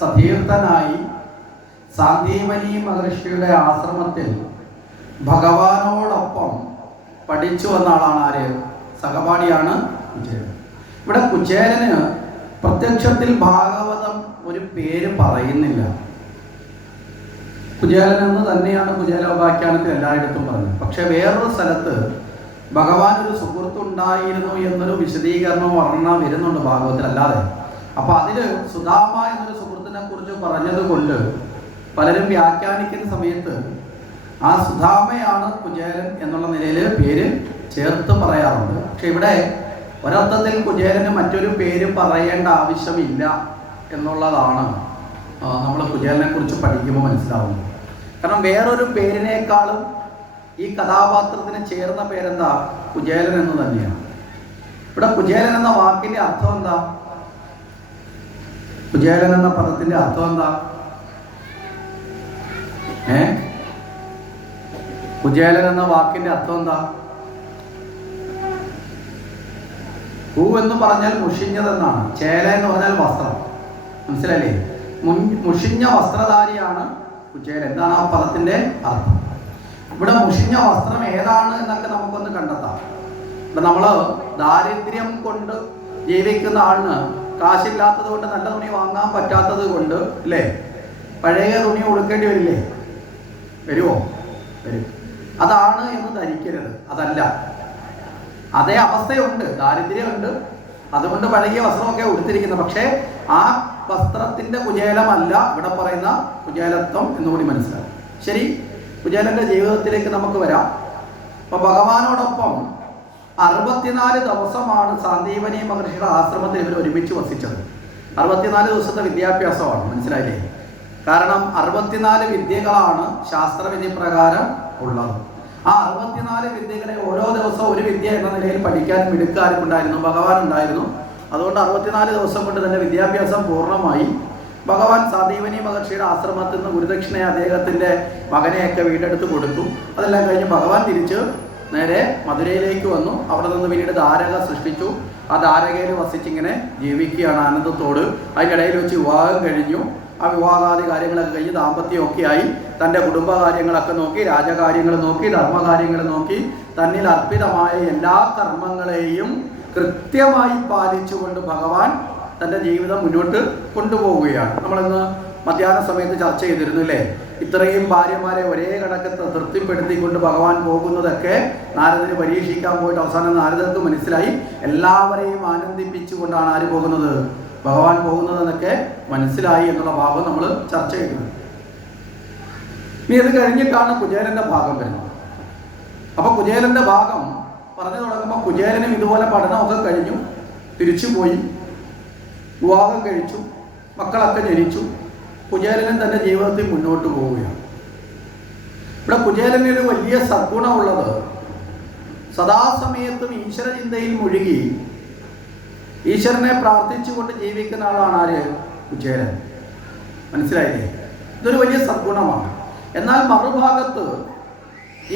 സതീർത്ഥനായി സാന്ദീപനി മഹർഷിയുടെ ആശ്രമത്തിൽ ഭഗവാനോടൊപ്പം പഠിച്ചു വന്ന ആളാണ് ആര്? സഹപാഠിയാണ് കുചേലൻ. ഇവിടെ കുചേലന് പ്രത്യക്ഷത്തിൽ ഭാഗവതം ഒരു പേര് പറയുന്നില്ല. കുചേലൻ എന്ന് തന്നെയാണ് കുചേലോപാഖ്യാനത്തിൽ എല്ലായിടത്തും പറഞ്ഞത്. പക്ഷെ വേറൊരു സ്ഥലത്ത് ഭഗവാൻ ഒരു സുഹൃത്തുണ്ടായിരുന്നു എന്നൊരു വിശദീകരണം വർണ്ണന വരുന്നുണ്ട് ഭാഗവതത്തിൽ അല്ലാതെ. അപ്പൊ അതില് സുധാമ എന്നൊരു സുഹൃത്തിനെ കുറിച്ച് പറഞ്ഞത് കൊണ്ട് പലരും വ്യാഖ്യാനിക്കുന്ന സമയത്ത് ആ സുധാമയാണ് കുചേലൻ എന്നുള്ള നിലയിൽ പേര് ചേർത്ത് പറയാറുണ്ട്. പക്ഷെ ഇവിടെ ഒരർത്ഥത്തിൽ കുചേലന് മറ്റൊരു പേര് പറയേണ്ട ആവശ്യമില്ല എന്നുള്ളതാണ് നമ്മൾ കുചേലനെ കുറിച്ച് പഠിക്കുമ്പോൾ മനസ്സിലാവുന്നത്. കാരണം വേറൊരു പേരിനേക്കാളും ഈ കഥാപാത്രത്തിന് ചേർന്ന പേരെന്താ? കുചേലൻ എന്ന് തന്നെയാണ്. ഇവിടെ കുചേലൻ എന്ന വാക്കിന്റെ അർത്ഥം എന്താ? കുചേലൻ എന്ന പദത്തിന്റെ അർത്ഥം എന്താ? കുചേലൻ എന്ന വാക്കിന്റെ അർത്ഥം എന്താ? കൂ എന്ന് പറഞ്ഞാൽ മുഷിഞ്ഞതെന്നാണ്. ചേല എന്ന് പറഞ്ഞാൽ വസ്ത്രം. മനസ്സിലല്ലേ? മുഷിഞ്ഞ വസ്ത്രധാരിയാണ് കുചേലൻ. എന്താണ് ആ പദത്തിന്റെ അർത്ഥം? ഇവിടെ മുഷിഞ്ഞ വസ്ത്രം ഏതാണ് എന്നൊക്കെ നമുക്കൊന്ന് കണ്ടെത്താം. ഇവിടെ നമ്മള് ദാരിദ്ര്യം കൊണ്ട് ജീവിക്കുന്ന ആളിന് കാശില്ലാത്തത് കൊണ്ട് നല്ല തുണി വാങ്ങാൻ പറ്റാത്തത് കൊണ്ട് അല്ലേ പഴയ തുണി ഉടുക്കേണ്ടി വരില്ലേ? വരുമോ? വരും. അതാണ് എന്ന് ധരിക്കരുത്. അതല്ല, അതേ അവസ്ഥയുണ്ട്, ദാരിദ്ര്യമുണ്ട്, അതുകൊണ്ട് പഴകിയ വസ്ത്രമൊക്കെ ഉടുത്തിരിക്കുന്നത്. പക്ഷേ ആ വസ്ത്രത്തിന്റെ കുചേലമല്ല ഇവിടെ പറയുന്ന കുചേലത്വം എന്നുകൂടി മനസ്സിലാവും. ശരി, കുചേലന്റെ ജീവിതത്തിലേക്ക് നമുക്ക് വരാം. അപ്പൊ ഭഗവാനോടൊപ്പം 64 ദിവസമാണ് സാന്ദീപനി മഹർഷിയുടെ ആശ്രമത്തിൽ ഇവർ ഒരുമിച്ച് വസിച്ചത്. 64 ദിവസത്തെ വിദ്യാഭ്യാസമാണ്. മനസ്സിലായില്ലേ? കാരണം 64 വിദ്യകളാണ് ശാസ്ത്രവിധി പ്രകാരം ഉള്ളത്. ആ 64 വിദ്യകളെ ഓരോ ദിവസവും ഒരു വിദ്യ എന്ന നിലയിൽ പഠിക്കാൻ മിടുക്കാർക്കുണ്ടായിരുന്നു, ഭഗവാൻ ഉണ്ടായിരുന്നു. അതുകൊണ്ട് 64 ദിവസം കൊണ്ട് തന്നെ വിദ്യാഭ്യാസം പൂർണ്ണമായി. ഭഗവാൻ സാന്ദീപനി മഹർഷിയുടെ ആശ്രമത്തിൽ നിന്ന് ഗുരുദക്ഷിണയെ അദ്ദേഹത്തിന്റെ മകനെയൊക്കെ വീണ്ടെടുത്ത് കൊടുത്തു. അതെല്ലാം കഴിഞ്ഞ് ഭഗവാൻ തിരിച്ച് നേരെ മധുരയിലേക്ക് വന്നു. അവിടെ നിന്ന് പിന്നീട് ദ്വാരക സൃഷ്ടിച്ചു. ആ ദ്വാരകയിൽ വസിച്ചിങ്ങനെ ജീവിക്കുകയാണ് ആനന്ദത്തോട്. അതിനിടയിൽ വെച്ച് വിവാഹം കഴിഞ്ഞു. ആ വിവാഹാദി കാര്യങ്ങളൊക്കെ കഴിഞ്ഞ് ദാമ്പത്യമൊക്കെ ആയി. തൻ്റെ കുടുംബകാര്യങ്ങളൊക്കെ നോക്കി, രാജകാര്യങ്ങൾ നോക്കി, ധർമ്മകാര്യങ്ങൾ നോക്കി, തന്നിൽ അർപ്പിതമായ എല്ലാ കർമ്മങ്ങളെയും കൃത്യമായി പാലിച്ചുകൊണ്ട് ഭഗവാൻ തൻ്റെ ജീവിതം മുന്നോട്ട് കൊണ്ടുപോവുകയാണ്. നമ്മളിന്ന് മധ്യാഹ്ന സമയത്ത് ചർച്ച ചെയ്തിരുന്നു അല്ലേ? ഇത്രയും ഭാര്യമാരെ ഒരേ കണക്കത്ത് തൃപ്തിപ്പെടുത്തിക്കൊണ്ട് ഭഗവാൻ പോകുന്നതൊക്കെ നാരദന് പരീക്ഷിക്കാൻ പോയിട്ട് അവസാനം നാരദർക്ക് മനസ്സിലായി എല്ലാവരെയും ആനന്ദിപ്പിച്ചുകൊണ്ടാണ് ആര് പോകുന്നത്? ഭഗവാൻ പോകുന്നതെന്നൊക്കെ മനസ്സിലായി എന്നുള്ള ഭാഗം നമ്മൾ ചർച്ച ചെയ്തിരുന്നു. ഇനി ഇത് കഴിഞ്ഞിട്ടാണ് കുചേലന്റെ ഭാഗം വരുന്നത്. അപ്പൊ കുചേലന്റെ ഭാഗം പറഞ്ഞു തുടങ്ങുമ്പോൾ കുചേലനും ഇതുപോലെ പഠനമൊക്കെ കഴിഞ്ഞു, തിരിച്ചുപോയി, വിവാഹം കഴിച്ചു, മക്കളൊക്കെ ജനിച്ചു. കുചേലനും തൻ്റെ ജീവിതത്തിൽ മുന്നോട്ട് പോവുകയാണ്. ഇവിടെ കുചേലന് ഒരു വലിയ സദ്ഗുണമുള്ളത് സദാസമയത്തും ഈശ്വരചിന്തയിൽ മുഴുകി ഈശ്വരനെ പ്രാർത്ഥിച്ചുകൊണ്ട് ജീവിക്കുന്ന ആളാണ് ആര്? കുചേലൻ. മനസ്സിലായില്ലേ? ഇതൊരു വലിയ സദ്ഗുണമാണ്. എന്നാൽ മറുഭാഗത്ത്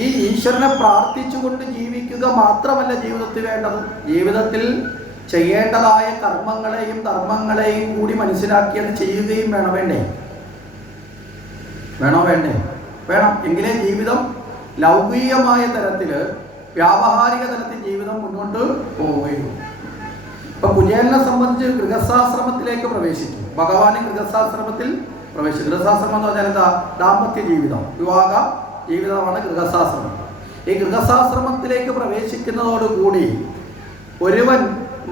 ഈ ഈശ്വരനെ പ്രാർത്ഥിച്ചുകൊണ്ട് ജീവിക്കുക മാത്രമല്ല ജീവിതത്തിൽ വേണ്ടത്. ജീവിതത്തിൽ ചെയ്യേണ്ടതായ കർമ്മങ്ങളെയും ധർമ്മങ്ങളെയും കൂടി മനസ്സിലാക്കിയത് ചെയ്യുകയും വേണം. വേണ്ടേ? വേണോ? വേണ്ടേ? വേണം. എങ്കിലേ ജീവിതം ലൗകികമായ തലത്തിൽ, വ്യാവഹാരിക തലത്തിൽ ജീവിതം മുന്നോട്ട് പോവുകയുള്ളൂ. ഇപ്പൊ കുചേലനെ സംബന്ധിച്ച് ഗൃഹസ്ഥാശ്രമത്തിലേക്ക് പ്രവേശിച്ചു. ഭഗവാന് ഗൃഹസ്ഥാശ്രമത്തിൽ പ്രവേശിച്ചു. ഗൃഹസ്ഥാശ്രമം എന്ന് പറഞ്ഞാൽ എന്താ? ദാമ്പത്യ ജീവിതം, വിവാഹ ജീവിതമാണ് ഗൃഹസ്ഥാശ്രമം. ഈ ഗൃഹസ്ഥാശ്രമത്തിലേക്ക് പ്രവേശിക്കുന്നതോടുകൂടി ഒരുവൻ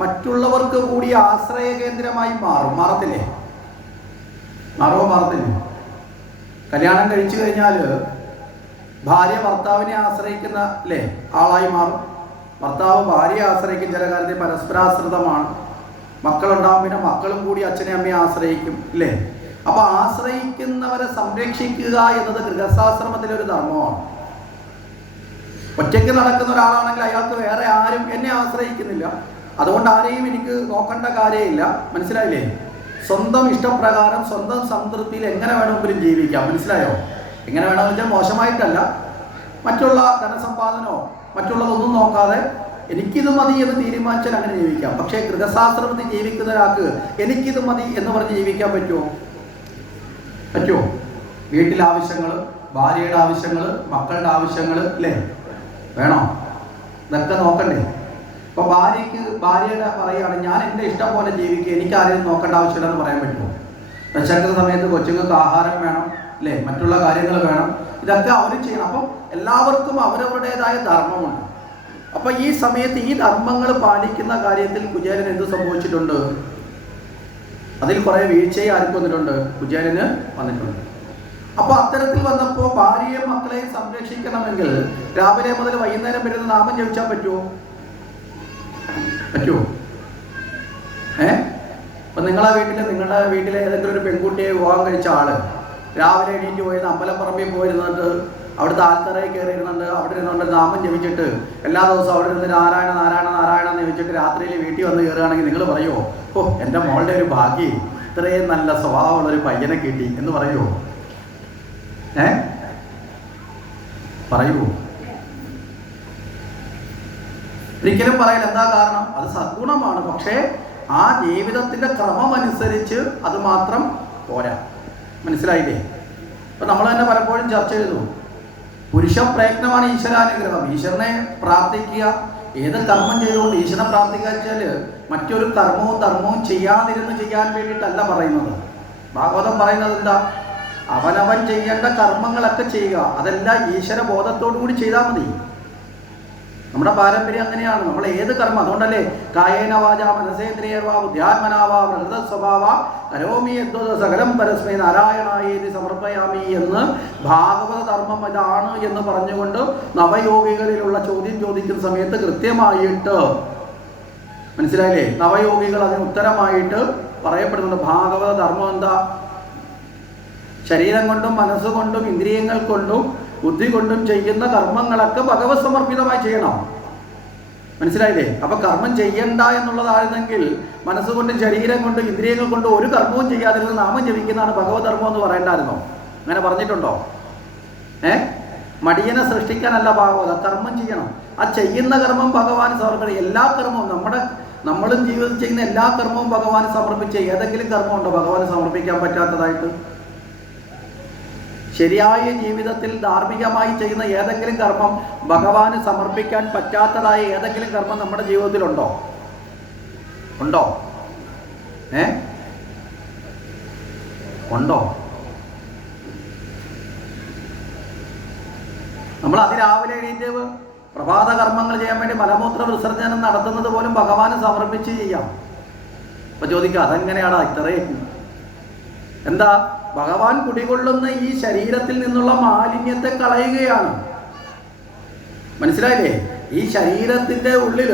മറ്റുള്ളവർക്ക് കൂടി ആശ്രയ കേന്ദ്രമായി മാറും. മാറത്തില്ലേ? മാറത്തില്ലേ? കല്യാണം കഴിച്ചു കഴിഞ്ഞാൽ ഭാര്യ ഭർത്താവിനെ ആശ്രയിക്കുന്ന അല്ലേ ആളായി മാറും. ഭർത്താവ് ഭാര്യയെ ആശ്രയിക്കും. ചില കാര്യത്തിൽ പരസ്പരാശ്രിതമാണ്. മക്കളുണ്ടാവും, പിന്നെ മക്കളും കൂടി അച്ഛനെ അമ്മയെ ആശ്രയിക്കും ഇല്ലേ? അപ്പൊ ആശ്രയിക്കുന്നവരെ സംരക്ഷിക്കുക എന്നത് ഗൃഹസ്ഥാശ്രമത്തിലെ ഒരു ധർമ്മമാണ്. ഒറ്റയ്ക്ക് നടക്കുന്ന ഒരാളാണെങ്കിൽ അയാൾക്ക് വേറെ ആരും എന്നെ ആശ്രയിക്കുന്നില്ല, അതുകൊണ്ട് ആരെയും എനിക്ക് നോക്കേണ്ട കാര്യമില്ല. മനസ്സിലായില്ലേ? സ്വന്തം ഇഷ്ടപ്രകാരം സ്വന്തം സംതൃപ്തിയിൽ എങ്ങനെ വേണമെങ്കിലും ജീവിക്കാം. മനസ്സിലായോ? എങ്ങനെ വേണമെന്ന് വെച്ചാൽ മോശമായിട്ടല്ല, മറ്റുള്ള ധനസമ്പാദനോ മറ്റുള്ളതൊന്നും നോക്കാതെ എനിക്കിത് മതി എന്ന് തീരുമാനിച്ചാൽ അങ്ങനെ ജീവിക്കാം. പക്ഷേ ഗൃഹസ്ഥാശ്രമത്തിൽ ജീവിക്കുന്ന ഒരാൾക്ക് എനിക്കിത് മതി എന്ന് പറഞ്ഞ് ജീവിക്കാൻ പറ്റുമോ? പറ്റുമോ? വീട്ടിലെ ആവശ്യങ്ങൾ, ഭാര്യയുടെ ആവശ്യങ്ങൾ, മക്കളുടെ ആവശ്യങ്ങൾ അല്ലേ വേണോ? ഇതൊക്കെ നോക്കണ്ടേ? അപ്പോൾ ഭാര്യയുടെ പറയുകയാണ് ഞാൻ എൻ്റെ ഇഷ്ടം പോലെ ജീവിക്കുക, എനിക്ക് ആരെയും നോക്കേണ്ട ആവശ്യമില്ലെന്ന് പറയാൻ പറ്റുമോ? വിശക്കുന്ന സമയത്ത് കൊച്ചുങ്ങൾക്ക് ആഹാരം വേണം അല്ലേ, മറ്റുള്ള കാര്യങ്ങൾ വേണം, ഇതൊക്കെ അവർ ചെയ്യണം. അപ്പം എല്ലാവർക്കും അവരവരുടേതായ ധർമ്മമുണ്ട്. അപ്പം ഈ സമയത്ത് ഈ ധർമ്മങ്ങൾ പാലിക്കുന്ന കാര്യത്തിൽ കുചേലൻ എന്ത് സംഭവിച്ചിട്ടുണ്ട്? അതിൽ കുറേ വീഴ്ചയെ ആർക്ക് വന്നിട്ടുണ്ട്? കുചേലന് വന്നിട്ടുണ്ട്. അപ്പോൾ അത്തരത്തിൽ വന്നപ്പോൾ ഭാര്യയും മക്കളെയും സംരക്ഷിക്കണമെങ്കിൽ രാവിലെ മുതൽ വൈകുന്നേരം വരുന്ന നാമം ജപിച്ചാൽ പറ്റുമോ? അപ്പം നിങ്ങളുടെ വീട്ടിലെ ഏതെങ്കിലും ഒരു പെൺകുട്ടിയെ വിവാഹം കഴിച്ച ആള് രാവിലെ എണീറ്റ് പോയിരുന്ന അമ്പലപ്പറമ്പിൽ പോയിരുന്നിട്ട് അവിടുത്തെ ആൽത്തറയിൽ കയറി ഇരുന്നുണ്ട്, അവിടെ ഇരുന്നുകൊണ്ട് നാമം ജപിച്ചിട്ട് എല്ലാ ദിവസവും അവിടെ നിന്ന് നാരായണ നാരായണ നാരായണ എന്ന് ജപിച്ചിട്ട് രാത്രിയിൽ വീട്ടിൽ വന്ന് കയറുകയാണെങ്കിൽ നിങ്ങൾ പറയുമോ, ഓ എൻ്റെ മോളുടെ ഒരു ഭാഗ്യം, ഇത്രയും നല്ല സ്വഭാവമുള്ളൊരു പയ്യനെ കിട്ടി എന്ന് പറയുമോ? പറയുമോ? ഒരിക്കലും പറയില്ല. എന്താ കാരണം? അത് സദ്ഗുണമാണ്. പക്ഷേ ആ ജീവിതത്തിൻ്റെ ക്രമം അനുസരിച്ച് അത് മാത്രം പോരാ. മനസ്സിലായില്ലേ? അപ്പം നമ്മൾ തന്നെ പലപ്പോഴും ചർച്ച ചെയ്തു, പുരുഷ പ്രയത്നമാണ് ഈശ്വരാനുഗ്രഹം. ഈശ്വരനെ പ്രാർത്ഥിക്കുക, ഏത് കർമ്മം ചെയ്തുകൊണ്ട് ഈശ്വരനെ പ്രാർത്ഥിക്കുക വെച്ചാൽ മറ്റൊരു കർമ്മവും ധർമ്മവും ചെയ്യാതിരുന്ന് ചെയ്യാൻ വേണ്ടിയിട്ടല്ല പറയുന്നത്. ഭാഗവതം പറയുന്നത് എന്താ? അവനവൻ ചെയ്യേണ്ട കർമ്മങ്ങളൊക്കെ ചെയ്യുക, അതെല്ലാം ഈശ്വര ബോധത്തോടു കൂടി ചെയ്താൽ മതി. നമ്മുടെ പാരമ്പര്യം അങ്ങനെയാണ്. നമ്മൾ ഏത് കർമ്മം, അതുകൊണ്ടല്ലേ കായേന വാച മനസേന്ദ്രിയർവാ ബുദ്ധ്യാത്മനാവാ പ്രകൃത സ്വഭാവ കരോമി യദ്വത് സകലം പരസ്മൈ നാരായണായേതി സമർപ്പയാമി എന്ന് ഭാഗവത ധർമ്മം ഇതാണ് എന്ന് പറഞ്ഞുകൊണ്ട് നവയോഗികളിലുള്ള ചോദ്യം ചോദിക്കുന്ന സമയത്ത് കൃത്യമായിട്ട് മനസ്സിലായില്ലേ? നവയോഗികൾ അതിന് ഉത്തരമായിട്ട് പറയപ്പെടുന്നുണ്ട്. ഭാഗവത ധർമ്മം എന്താ? ശരീരം കൊണ്ടും മനസ്സുകൊണ്ടും ഇന്ദ്രിയങ്ങൾ കൊണ്ടും ബുദ്ധി കൊണ്ടും ചെയ്യുന്ന കർമ്മങ്ങളൊക്കെ ഭഗവത് സമർപ്പിതമായി ചെയ്യണം. മനസ്സിലായില്ലേ? അപ്പൊ കർമ്മം ചെയ്യണ്ട എന്നുള്ളതായിരുന്നെങ്കിൽ മനസ്സുകൊണ്ടും ശരീരം കൊണ്ടും ഇന്ദ്രിയങ്ങൾ കൊണ്ടും ഒരു കർമ്മവും ചെയ്യാതിരുന്ന് നാമം ജപിക്കുന്നതാണ് ഭഗവത് ധർമ്മം എന്ന് പറയണ്ടായിരുന്നോ? അങ്ങനെ പറഞ്ഞിട്ടുണ്ടോ? മടിയനെ സൃഷ്ടിക്കാനല്ല ഭാഗവത, കർമ്മം ചെയ്യണം. ആ ചെയ്യുന്ന കർമ്മം ഭഗവാൻ സമർപ്പിക്കണം. എല്ലാ കർമ്മവും നമ്മളും ജീവിതത്തിൽ ചെയ്യുന്ന എല്ലാ കർമ്മവും ഭഗവാന് സമർപ്പിച്ച ഏതെങ്കിലും കർമ്മമുണ്ടോ ഭഗവാന് സമർപ്പിക്കാൻ പറ്റാത്തതായിട്ട്? ശരിയായ ജീവിതത്തിൽ ധാർമ്മികമായി ചെയ്യുന്ന ഏതെങ്കിലും കർമ്മം ഭഗവാന് സമർപ്പിക്കാൻ പറ്റാത്തതായ ഏതെങ്കിലും കർമ്മം നമ്മുടെ ജീവിതത്തിലുണ്ടോ? ഉണ്ടോ? ഉണ്ടോ? നമ്മൾ അതിരാവിലെ എണീറ്റ് പ്രഭാത കർമ്മങ്ങൾ ചെയ്യാൻ വേണ്ടി മലമൂത്ര വിസർജനം നടത്തുന്നത് പോലും ഭഗവാന് സമർപ്പിച്ച് ചെയ്യാം. അപ്പൊ ചോദിക്കുക, അതെങ്ങനെയാണ് ഇത്രയും? എന്താ? ഭഗവാൻ കുടികൊള്ളുന്ന ഈ ശരീരത്തിൽ നിന്നുള്ള മാലിന്യത്തെ കളയുകയാണ്. മനസ്സിലായില്ലേ? ഈ ശരീരത്തിൻ്റെ ഉള്ളിൽ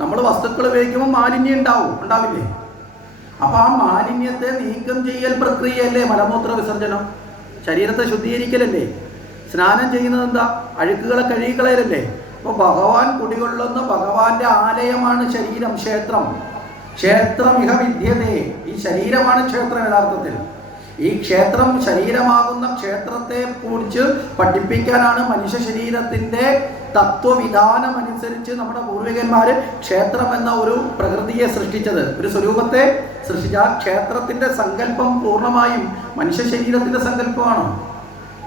നമ്മൾ വസ്തുക്കൾ ഉപയോഗിക്കുമ്പോൾ മാലിന്യം ഉണ്ടാവില്ലേ? അപ്പൊ ആ മാലിന്യത്തെ നീക്കം ചെയ്യൽ പ്രക്രിയയല്ലേ മലമൂത്ര വിസർജനം? ശരീരത്തെ ശുദ്ധീകരിക്കലല്ലേ? സ്നാനം ചെയ്യുന്നത് എന്താ? അഴുക്കുകളെ കഴുകിക്കളയലല്ലേ? അപ്പോൾ ഭഗവാൻ കുടികൊള്ളുന്ന ഭഗവാന്റെ ആലയമാണ് ശരീരം, ക്ഷേത്രം. ക്ഷേത്രം ഇഹ വിദ്യതേ. ഈ ശരീരമാണ് ക്ഷേത്രം യഥാർത്ഥത്തിൽ. ഈ ക്ഷേത്രം, ശരീരമാകുന്ന ക്ഷേത്രത്തെ കുറിച്ച് പഠിപ്പിക്കാനാണ് മനുഷ്യ ശരീരത്തിൻ്റെ തത്വവിധാനം അനുസരിച്ച് നമ്മുടെ പൂർവികന്മാർ ക്ഷേത്രം എന്ന ഒരു പ്രകൃതിയെ സൃഷ്ടിച്ചത്, ഒരു സ്വരൂപത്തെ സൃഷ്ടിച്ച. ആ ക്ഷേത്രത്തിൻ്റെ സങ്കല്പം പൂർണ്ണമായും മനുഷ്യ ശരീരത്തിൻ്റെ സങ്കല്പമാണ്.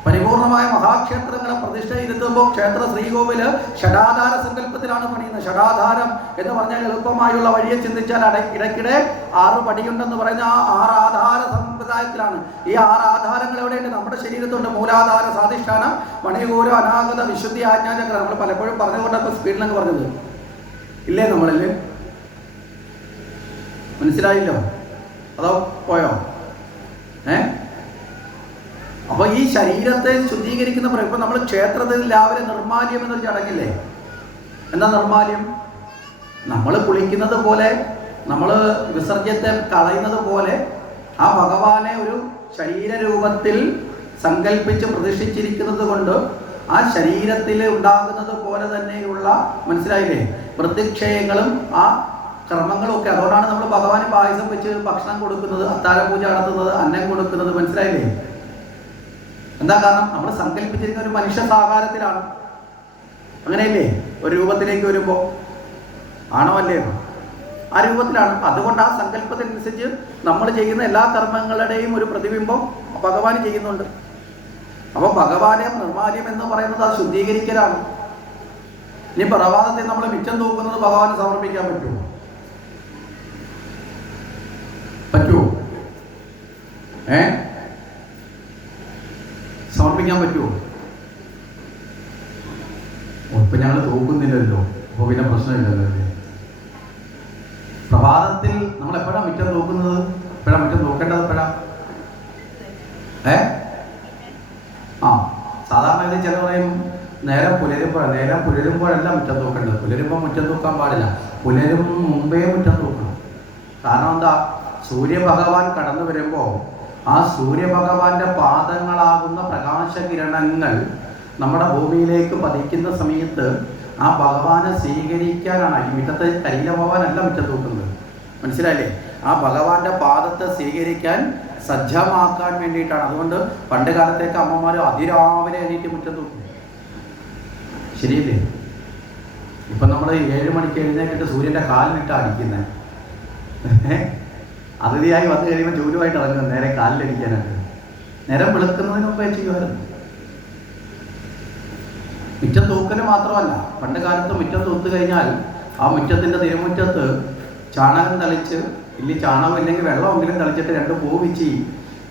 പരിപൂർണമായ മഹാക്ഷേത്രങ്ങളെ പ്രതിഷ്ഠ ഇരുത്തുമ്പോൾ ക്ഷേത്ര ശ്രീകോവില് ഷഡാധാര സങ്കല്പത്തിലാണ് പണിയുന്നത്. ഷഡാധാരം എന്ന് പറഞ്ഞാൽ എളുപ്പമായുള്ള വഴിയെ ചിന്തിച്ചാൽ ഇടയ്ക്കിടെ 6 പടിയുണ്ടെന്ന് പറയുന്ന ആ 6 ആധാര സമ്പ്രദായത്തിലാണ്. ഈ 6 ആധാരങ്ങൾ എവിടെയുണ്ട്? നമ്മുടെ ശരീരത്തുണ്ട്. മൂലാധാര, സാധിഷ്ഠാന, മണികൂരം, അനാഗത, വിശുദ്ധി, ആജ്ഞാചക്രം. നമ്മൾ പലപ്പോഴും പറഞ്ഞുകൊണ്ടപ്പോൾ സ്പീഡിലങ്ങ് പറഞ്ഞത് ഇല്ലേ? നമ്മളല്ലേ? മനസ്സിലായില്ലോ? അതോ പോയോ? അപ്പോൾ ഈ ശരീരത്തെ ശുദ്ധീകരിക്കുന്ന ഇപ്പം നമ്മൾ ക്ഷേത്രത്തിൽ രാവിലെ നിർമ്മാല്യം എന്നൊരു ചടങ്ങില്ലേ? എന്താ നിർമ്മാല്യം? നമ്മൾ കുളിക്കുന്നത് പോലെ, നമ്മൾ വിസർജ്യത്തെ കളയുന്നത് പോലെ ആ ഭഗവാനെ ഒരു ശരീരരൂപത്തിൽ സങ്കല്പിച്ച് പ്രതിഷ്ഠിച്ചിരിക്കുന്നത് കൊണ്ട് ആ ശരീരത്തിൽ ഉണ്ടാകുന്നത് പോലെ തന്നെയുള്ള, മനസ്സിലായില്ലേ, പ്രതിക്ഷയങ്ങളും ആ കർമ്മങ്ങളും ഒക്കെ. അതുകൊണ്ടാണ് നമ്മൾ ഭഗവാന് പായസം വെച്ച് ഭക്ഷണം കൊടുക്കുന്നത്, അത്താഴപൂജ നടത്തുന്നത്, അന്നം കൊടുക്കുന്നത്. മനസ്സിലായില്ലേ? എന്താ കാരണം? നമ്മൾ സങ്കല്പിച്ചിരിക്കുന്ന ഒരു മനുഷ്യ സാകാരത്തിലാണ്. അങ്ങനെയല്ലേ? ഒരു രൂപത്തിലേക്ക് വരുമ്പോൾ ആണോ അല്ലേ? ആ രൂപത്തിലാണ്. അതുകൊണ്ട് ആ സങ്കല്പത്തിനനുസരിച്ച് നമ്മൾ ചെയ്യുന്ന എല്ലാ കർമ്മങ്ങളുടെയും ഒരു പ്രതിബിംബം ഭഗവാൻ ചെയ്യുന്നുണ്ട്. അപ്പോൾ ഭഗവാനെ നിർമാല്യം എന്ന് പറയുന്നത് അത് ശുദ്ധീകരിക്കലാണ്. ഇനി പ്രഭാതത്തിൽ നമ്മൾ മിച്ചം തൂക്കുന്നത് ഭഗവാന് സമർപ്പിക്കാൻ പറ്റുമോ? പറ്റുമോ? സമർപ്പിക്കാൻ പറ്റുമോ? ഇപ്പൊ ഞങ്ങൾ തൂക്കുന്നില്ലല്ലോ, അപ്പൊ പിന്നെ പ്രശ്നമില്ലല്ലോ. പ്രഭാതത്തിൽ നമ്മൾ എപ്പോഴാണ് മിറ്റം തൂക്കുന്നത്? എപ്പോഴാണ് മിറ്റം തൂക്കേണ്ടത്? എപ്പോഴാ? സാധാരണ ഇത് ചില പറയും നേരം പുലരുമ്പോഴല്ല മുറ്റം തൂക്കേണ്ടത്. പുലരുമ്പോൾ മുറ്റം തൂക്കാൻ പാടില്ല, പുലരും മുമ്പേ മുറ്റം തൂക്കണം. കാരണം എന്താ? സൂര്യഭഗവാൻ കടന്നു വരുമ്പോൾ ആ സൂര്യഭഗവാന്റെ പാദങ്ങളാകുന്ന പ്രകാശകിരണങ്ങൾ നമ്മുടെ ഭൂമിയിലേക്ക് പതിക്കുന്ന സമയത്ത് ആ ഭഗവാനെ സ്വീകരിക്കാനാണ്. ഈ മുറ്റത്തെ കരിയില ഭഗവാനല്ല മുറ്റം തൂക്കുന്നത്, മനസ്സിലായില്ലേ? ആ ഭഗവാന്റെ പാദത്തെ സ്വീകരിക്കാൻ സജ്ജമാക്കാൻ വേണ്ടിയിട്ടാണ്. അതുകൊണ്ട് പണ്ട് കാലത്തേക്ക് അമ്മമാർ അതിരാവിലെ എണീറ്റ് മുറ്റം തൂക്കും, ശരിയല്ലേ? ഇപ്പം നമ്മൾ 7 മണിക്ക് എഴുന്നേറ്റിട്ട് സൂര്യൻ്റെ കാലിനിട്ട് അടിക്കുന്നത്. അതിഥിയായി വന്നു കഴിയുമ്പോൾ ജോലിയുമായിട്ട് ഇറങ്ങുന്നത് നേരെ കാലിലടിക്കാനായിട്ട്. നേരം വെളുക്കുന്നതിന് മുമ്പേ ചെയ്യുമായിരുന്നു. മുറ്റം തൂക്കല് മാത്രമല്ല, പണ്ട് കാലത്ത് മുറ്റം തൂത്ത് കഴിഞ്ഞാൽ ആ മുറ്റത്തിൻ്റെ തിരുമുറ്റത്ത് ചാണകം തളിച്ച്, ഇല്ലെങ്കിൽ ചാണകം ഇല്ലെങ്കിൽ വെള്ളമെങ്കിലും തളിച്ചിട്ട് 2 പൂ വെച്ച്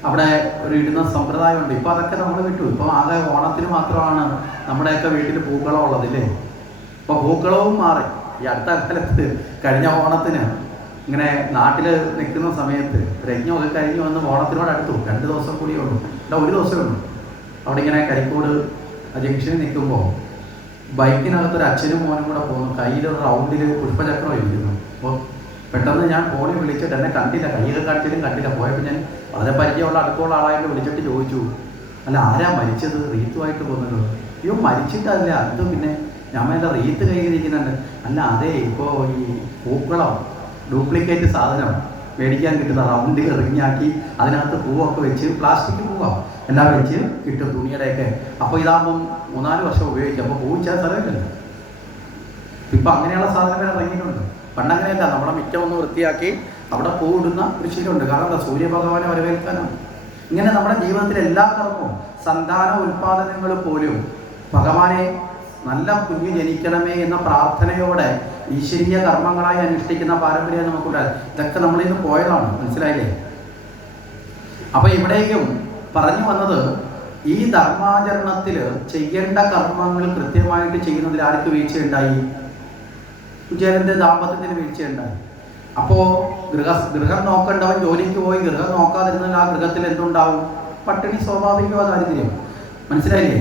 അവിടെ ഒരു ഇടുന്ന സമ്പ്രദായമുണ്ട്. ഇപ്പോൾ അതൊക്കെ നമ്മൾ വിട്ടു. ഇപ്പം ആകെ ഓണത്തിന് മാത്രമാണ് നമ്മുടെയൊക്കെ വീട്ടിൽ പൂക്കളം ഉള്ളതില്ലേ. ഇപ്പോൾ പൂക്കളവും മാറി. ഈ അടുത്ത കാലത്ത് കഴിഞ്ഞ ഓണത്തിന് ഇങ്ങനെ നാട്ടിൽ നിൽക്കുന്ന സമയത്ത് രജ്ഞമൊക്കെ കഴിഞ്ഞ് വന്ന് ഓണത്തിനോട് അടുത്തു 2 ദിവസം കൂടിയേ ഉള്ളൂ, അല്ല 1 ദിവസമേ ഉള്ളൂ. അവിടെ ഇങ്ങനെ കരിക്കോട് ജംഗ്ഷനിൽ നിൽക്കുമ്പോൾ ബൈക്കിനകത്തൊരു അച്ഛനും മോനും കൂടെ പോകുന്നു. കയ്യിലൊരു റൗണ്ടിൽ പുഷ്പചക്രം ഇരിക്കുന്നു. അപ്പോൾ പെട്ടെന്ന് ഞാൻ ഫോണിൽ വിളിച്ചിട്ട് എന്നെ കണ്ടില്ല, കയ്യൊക്കെ കാണിച്ചാലും കണ്ടില്ല. പോയപ്പോൾ ഞാൻ വളരെ പരിചയമുള്ള അടുപ്പമുള്ള ആളായിട്ട് വിളിച്ചിട്ട് ചോദിച്ചു, അല്ല ആരാ മരിച്ചത്? റീത്തുമായിട്ട് പോകുന്നത്? അയ്യോ മരിച്ചിട്ടല്ല, ഇത് പിന്നെ ഞാൻ എൻ്റെ റീത്ത് കയ്യിലിരിക്കുന്നുണ്ട്. അല്ല അതെ, ഇപ്പോൾ ഈ പൂക്കളം ഡ്യൂപ്ലിക്കേറ്റ് സാധനം മേടിക്കാൻ കിട്ടുന്ന റൗണ്ടിൽ റിങ്ങാക്കി അതിനകത്ത് പൂവൊക്കെ വെച്ച്, പ്ലാസ്റ്റിക് പൂവാ എല്ലാം വെച്ച് കിട്ടും തുണിയുടെയൊക്കെ. അപ്പോൾ ഇതാകുമ്പം 3-4 വർഷം ഉപയോഗിക്കും. അപ്പോൾ പൂ വെച്ചാൽ സ്ഥലമില്ലല്ലോ. ഇപ്പം അങ്ങനെയുള്ള സാധനങ്ങൾ ഇറങ്ങിയിട്ടുണ്ട്. പണ്ടങ്ങനെയല്ല, നമ്മുടെ മിറ്റം ഒന്ന് വൃത്തിയാക്കി അവിടെ പൂ ഇടുന്ന ഒരു ശീലമുണ്ട്. കാരണം എന്താ? സൂര്യഭഗവാനെ വരവേൽക്കാനാണ്. ഇങ്ങനെ നമ്മുടെ ജീവിതത്തിലെ എല്ലാ കർമ്മവും, സന്താന ഉൽപാദനങ്ങൾ പോലും ഭഗവാനെ നല്ല കുഞ്ഞ് ജനിക്കണമേ എന്ന പ്രാർത്ഥനയോടെ ഈശ്വരീയ കർമ്മങ്ങളായി അനുഷ്ഠിക്കുന്ന പാരമ്പര്യം നമുക്കുണ്ടാകും. ഇതൊക്കെ നമ്മളിൽ നിന്ന് പോയതാണ്, മനസ്സിലായില്ലേ? അപ്പൊ ഇവിടേക്കും പറഞ്ഞു വന്നത്, ഈ ധർമാചരണത്തിൽ ചെയ്യേണ്ട കർമ്മങ്ങൾ കൃത്യമായിട്ട് ചെയ്യുന്നതിൽ ആർക്ക് വീഴ്ചയുണ്ടായി? കുചേലന്റെ ദാമ്പത്യത്തിന് വീഴ്ചയുണ്ടായി. അപ്പോൾ ഗൃഹം നോക്കേണ്ടവൻ ജോലിക്ക് പോയി ഗൃഹം നോക്കാതിരുന്നാൽ ആ ഗൃഹത്തിൽ എന്തുണ്ടാവും? പട്ടിണി, സ്വാഭാവികമായ ദാരിദ്ര്യം, മനസ്സിലായില്ലേ?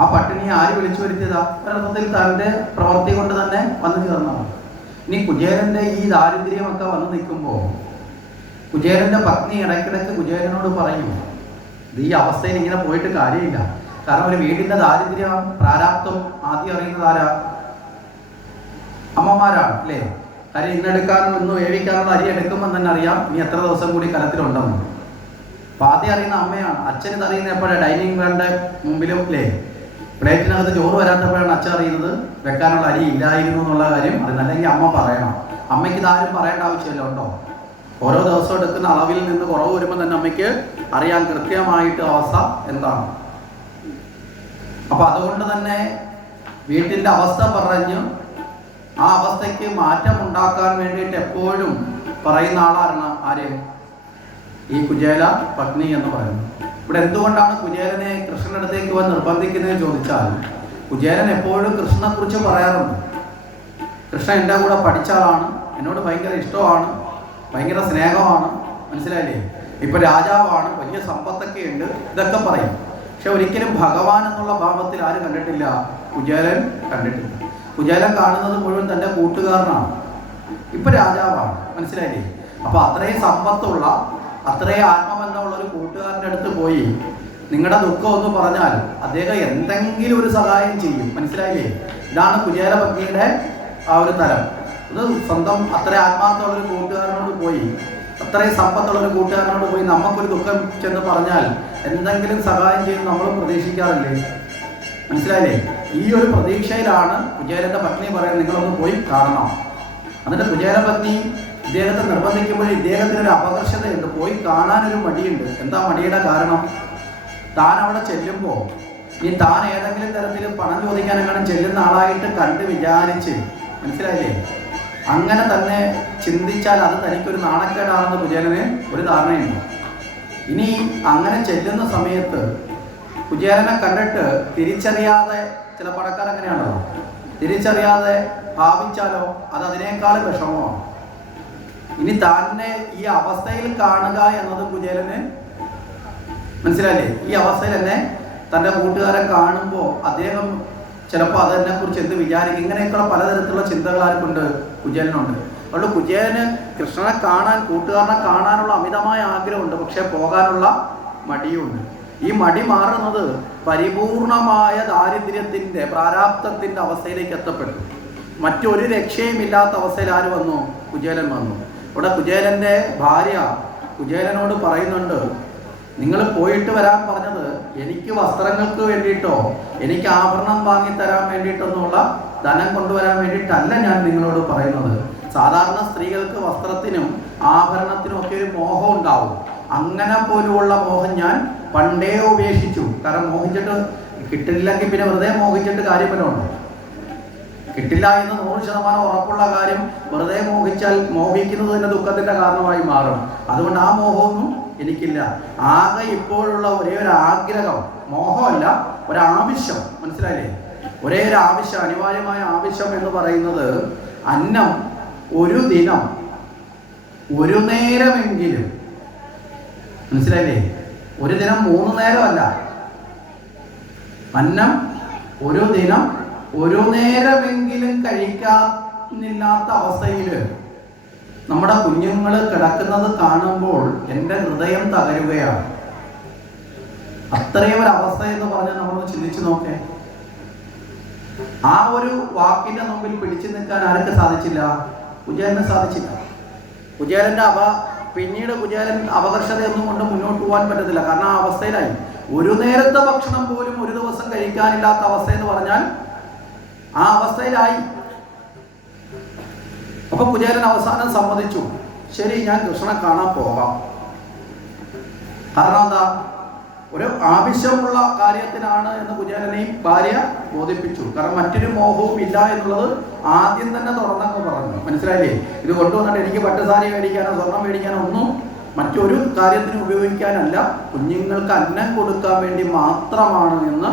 ആ പട്ടിണിയെ ആര് വിളിച്ചു വരുത്തിയതാ? ഒരർത്ഥത്തിൽ തൻ്റെ പ്രവൃത്തി കൊണ്ട് തന്നെ വന്നു ചേർന്നതാണ്. ഇനി കുചേലന്റെ ഈ ദാരിദ്ര്യമൊക്കെ വന്നു നിൽക്കുമ്പോൾ കുചേലന്റെ പത്നി ഇടയ്ക്കിടയ്ക്ക് കുചേലനോട് പറയും, ഈ അവസ്ഥയിൽ ഇങ്ങനെ പോയിട്ട് കാര്യമില്ല. കാരണം ഒരു വീടിന്റെ ദാരിദ്ര്യം, പ്രാരാബ്ദം ആദ്യം അറിയുന്നത് ആരാ? അമ്മമാരാണ്, അല്ലേ? അരി ഇന്നെടുക്കാനും ഇന്ന് വേവിക്കാനുള്ള അരി എടുക്കുമ്പോൾ തന്നെ അറിയാം ഇനി എത്ര ദിവസം കൂടി കലത്തിലുണ്ടെന്ന്. അപ്പം ആദ്യം അറിയുന്ന അമ്മയാണ്. അച്ഛനിത് അറിയുന്നത് എപ്പോഴാണ്? ഡൈനിങ് ഹാളിന്റെ മുമ്പിലും, അല്ലേ? പ്ലേറ്റിനകത്ത് ചോറ് വരാത്തപ്പോഴാണ് അച്ഛൻ അറിയുന്നത് വെക്കാനുള്ള അരി ഇല്ലായിരുന്നു എന്നുള്ള കാര്യം അറിയുന്നത്. അല്ലെങ്കിൽ അമ്മ പറയണം. അമ്മയ്ക്ക് ഇതാരും പറയേണ്ട ആവശ്യമില്ല, ഉണ്ടോ? ഓരോ ദിവസവും എടുക്കുന്ന അളവിൽ നിന്ന് കുറവ് വരുമ്പോൾ തന്നെ അമ്മയ്ക്ക് അറിയാൻ കൃത്യമായിട്ട് അവസ്ഥ എന്താണ്. അപ്പൊ അതുകൊണ്ട് തന്നെ വീട്ടിന്റെ അവസ്ഥ പറഞ്ഞു ആ അവസ്ഥയ്ക്ക് മാറ്റം ഉണ്ടാക്കാൻ വേണ്ടിയിട്ട് എപ്പോഴും പറയുന്ന ആളാണ് ആര്? ഈ കുചേല പത്നി എന്ന് പറയുന്നത്. ഇവിടെ എന്തുകൊണ്ടാണ് കുചേലനെ കൃഷ്ണന്റെ അടുത്തേക്ക് വന്ന് നിർബന്ധിക്കുന്നത് ചോദിച്ചാൽ, കുചേലൻ എപ്പോഴും കൃഷ്ണനെ കുറിച്ച് പറയാറുണ്ട്. കൃഷ്ണൻ എൻ്റെ കൂടെ പഠിച്ച ആളാണ്, എന്നോട് ഭയങ്കര ഇഷ്ടമാണ്, ഭയങ്കര സ്നേഹമാണ്, മനസ്സിലായില്ലേ? ഇപ്പൊ രാജാവാണ്, വലിയ സമ്പത്തൊക്കെ ഉണ്ട്, ഇതൊക്കെ പറയും. പക്ഷെ ഒരിക്കലും ഭഗവാൻ എന്നുള്ള ഭാവത്തിൽ ആര് കണ്ടിട്ടില്ല? കുചേലൻ കണ്ടിട്ടില്ല. കുചേലൻ കാണുന്നത് മുഴുവൻ തൻ്റെ കൂട്ടുകാരനാണ്, ഇപ്പൊ രാജാവാണ്, മനസ്സിലായില്ലേ? അപ്പൊ അത്രയും സമ്പത്തുള്ള, അത്രയും ആത്മബന്ധമുള്ള ഒരു കൂട്ടുകാരൻ്റെ അടുത്ത് പോയി നിങ്ങളുടെ ദുഃഖം ഒന്ന് പറഞ്ഞാൽ അദ്ദേഹം എന്തെങ്കിലും ഒരു സഹായം ചെയ്യും, മനസ്സിലായില്ലേ? ഇതാണ് കുചേല പത്നിയുടെ ആ ഒരു തരം. ഇത് സ്വന്തം അത്രയും ആത്മാർത്ഥമുള്ളൊരു കൂട്ടുകാരനോട് പോയി, അത്രയും സമ്പത്തുള്ളൊരു കൂട്ടുകാരനോട് പോയി നമുക്കൊരു ദുഃഖം ചെന്ന് പറഞ്ഞാൽ എന്തെങ്കിലും സഹായം ചെയ്യും നമ്മളും പ്രതീക്ഷിക്കാറില്ലേ? മനസ്സിലായില്ലേ? ഈ ഒരു പ്രതീക്ഷയിലാണ് കുചേലന്റെ പത്നി പറയുന്നത്, നിങ്ങളൊന്ന് പോയി കാണണം. എന്നിട്ട് കുചേലപത്നി ഇദ്ദേഹത്തെ നിർബന്ധിക്കുമ്പോൾ ഇദ്ദേഹത്തിനൊരു അപകർഷതയുണ്ട്, പോയി കാണാനൊരു മടിയുണ്ട്. എന്താ മടിയുടെ കാരണം? താൻ അവിടെ ചെല്ലുമ്പോൾ താൻ ഏതെങ്കിലും തരത്തിൽ പണം ചോദിക്കാനെങ്ങനെ ചെല്ലുന്ന ആളായിട്ട് കണ്ട് വിചാരിച്ച്, മനസ്സിലായില്ലേ, അങ്ങനെ തന്നെ ചിന്തിച്ചാൽ അത് തനിക്കൊരു നാണക്കേടാണെന്ന് കുചേലന് ഒരു ധാരണയുണ്ട്. ഇനി അങ്ങനെ ചെല്ലുന്ന സമയത്ത് കുചേലനെ കണ്ടിട്ട് തിരിച്ചറിയാതെ, ചില പടക്കാരങ്ങനെയാണല്ലോ, തിരിച്ചറിയാതെ ഭാവിച്ചാലോ അത് അതിനേക്കാൾ വിഷമമാണ്. ഇനി തന്നെ ഈ അവസ്ഥയിൽ കാണുക എന്നത് കുചേലന് മനസ്സിലായില്ലേ, ഈ അവസ്ഥയിൽ തന്നെ തൻ്റെ കൂട്ടുകാരെ കാണുമ്പോൾ അദ്ദേഹം ചിലപ്പോൾ അതിനെക്കുറിച്ച് എന്ത് വിചാരിക്കും, ഇങ്ങനെയൊക്കെയുള്ള പലതരത്തിലുള്ള ചിന്തകൾ ആർക്കുണ്ട്? കുചേലനുണ്ട്. അതുകൊണ്ട് കുചേലന് കൃഷ്ണനെ കാണാൻ, കൂട്ടുകാരനെ കാണാനുള്ള അമിതമായ ആഗ്രഹമുണ്ട്, പക്ഷെ പോകാനുള്ള മടിയുണ്ട്. ഈ മടി മാറുന്നത് പരിപൂർണമായ ദാരിദ്ര്യത്തിൻ്റെ, പ്രാരാബ്ധത്തിൻ്റെ അവസ്ഥയിലേക്ക് എത്തപ്പെട്ടു. മറ്റൊരു രക്ഷയും ഇല്ലാത്ത അവസ്ഥയിൽ ആര് വന്നു? കുചേലൻ വന്നു. ഇവിടെ കുചേലൻ്റെ ഭാര്യ കുചേലനോട് പറയുന്നുണ്ട്, നിങ്ങൾ പോയിട്ട് വരാൻ പറഞ്ഞത് എനിക്ക് വസ്ത്രങ്ങൾക്ക് വേണ്ടിയിട്ടോ എനിക്ക് ആഭരണം വാങ്ങിത്തരാൻ വേണ്ടിയിട്ടൊന്നുമുള്ള ധനം കൊണ്ടുവരാൻ വേണ്ടിയിട്ടല്ല ഞാൻ നിങ്ങളോട് പറയുന്നത്. സാധാരണ സ്ത്രീകൾക്ക് വസ്ത്രത്തിനും ആഭരണത്തിനും ഒക്കെ ഒരു മോഹം ഉണ്ടാവും. അങ്ങനെ പോലുമുള്ള മോഹം ഞാൻ പണ്ടേ ഉപേക്ഷിച്ചു. കാരണം മോഹിച്ചിട്ട് കിട്ടില്ലെങ്കിൽ പിന്നെ വെറുതെ മോഹിച്ചിട്ട് കാര്യമല്ലോ. കിട്ടില്ല എന്ന് 100% ഉറപ്പുള്ള കാര്യം വെറുതെ മോഹിച്ചാൽ മോഹിക്കുന്നത് തന്നെ ദുഃഖത്തിൻ്റെ കാരണമായി മാറും. അതുകൊണ്ട് ആ മോഹമൊന്നും എനിക്കില്ല. ആകെ ഇപ്പോഴുള്ള ഒരേ ഒരു ആഗ്രഹം, മോഹമല്ല, ഒരാവശ്യം, മനസ്സിലായില്ലേ, ഒരേ ഒരു ആവശ്യം, അനിവാര്യമായ ആവശ്യം എന്ന് പറയുന്നത് അന്നം ഒരു ദിനം ഒരു നേരമെങ്കിലും, മനസ്സിലായില്ലേ, ഒരു ദിനം 3 നേരമല്ല, അന്നം ഒരു ദിനം ഒരു നേരമെങ്കിലും കഴിക്കാനില്ലാത്ത അവസ്ഥയിൽ നമ്മുടെ കുഞ്ഞുങ്ങൾ കിടക്കുന്നത് കാണുമ്പോൾ എൻ്റെ ഹൃദയം തകരുകയാണ്. അത്രയും ഒരു അവസ്ഥ എന്ന് പറഞ്ഞാൽ നമ്മളൊന്ന് ചിന്തിച്ചു നോക്കേ. ആ ഒരു വാക്കിന്റെ മുമ്പിൽ പിടിച്ചു നിൽക്കാൻ ആർക്ക് സാധിച്ചില്ല? കുചേലന് സാധിച്ചില്ല. കുചേലന്റെ പിന്നീട് കുചേലൻ അപകർഷതയൊന്നും കൊണ്ട് മുന്നോട്ട് പോകാൻ പറ്റത്തില്ല. കാരണം ആ അവസ്ഥയിലായി. ഒരു നേരത്തെ ഭക്ഷണം പോലും ഒരു ദിവസം കഴിക്കാനില്ലാത്ത അവസ്ഥ എന്ന് പറഞ്ഞാൽ ആ അവസ്ഥയിലായി. അപ്പൊ കുചേലൻ അവസാനം സമ്മതിച്ചു, ശരി ഞാൻ കൃഷ്ണനെ കാണാൻ പോകാം. കാരണം എന്താ, ഒരു ആവശ്യമുള്ള കാര്യത്തിനാണ് എന്ന് കുചേലനെയും ഭാര്യ ബോധിപ്പിച്ചു. കാരണം മറ്റൊരു മോഹവും ഇല്ല എന്നുള്ളത് ആദ്യം തന്നെ തുറന്നങ്ങ് പറഞ്ഞു. മനസ്സിലായില്ലേ? ഇത് കൊണ്ടുവന്നിട്ട് എനിക്ക് പട്ടുസാരി മേടിക്കാനോ സ്വർണം മേടിക്കാനോ ഒന്നും മറ്റൊരു കാര്യത്തിന് ഉപയോഗിക്കാനല്ല, കുഞ്ഞുങ്ങൾക്ക് അന്നം കൊടുക്കാൻ വേണ്ടി മാത്രമാണ് എന്ന്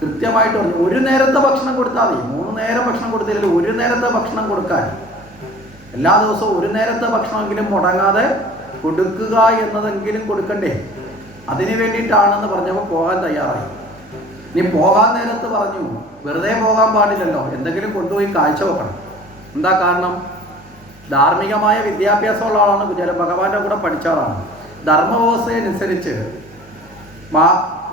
കൃത്യമായിട്ട് പറഞ്ഞു. ഒരു നേരത്തെ ഭക്ഷണം കൊടുത്താൽ മതി. 3 നേരം ഭക്ഷണം കൊടുത്തില്ലെങ്കിൽ ഒരു നേരത്തെ ഭക്ഷണം കൊടുക്കാൻ, എല്ലാ ദിവസവും ഒരു നേരത്തെ ഭക്ഷണമെങ്കിലും മുടങ്ങാതെ കൊടുക്കുക എന്നതെങ്കിലും കൊടുക്കണ്ടേ? അതിന് വേണ്ടിയിട്ടാണെന്ന് പറഞ്ഞപ്പോൾ പോകാൻ തയ്യാറായി. നീ പോകാൻ നേരത്ത് പറഞ്ഞു, വെറുതെ പോകാൻ പാടില്ലല്ലോ, എന്തെങ്കിലും കൊണ്ടുപോയി കാഴ്ച വെക്കണം. എന്താ കാരണം? ധാർമ്മികമായ വിദ്യാഭ്യാസമുള്ള ആളാണ് കുചേലൻ, ഭഗവാന്റെ കൂടെ പഠിച്ച ആളാണ്. ധർമ്മവ്യവസ്ഥയനുസരിച്ച്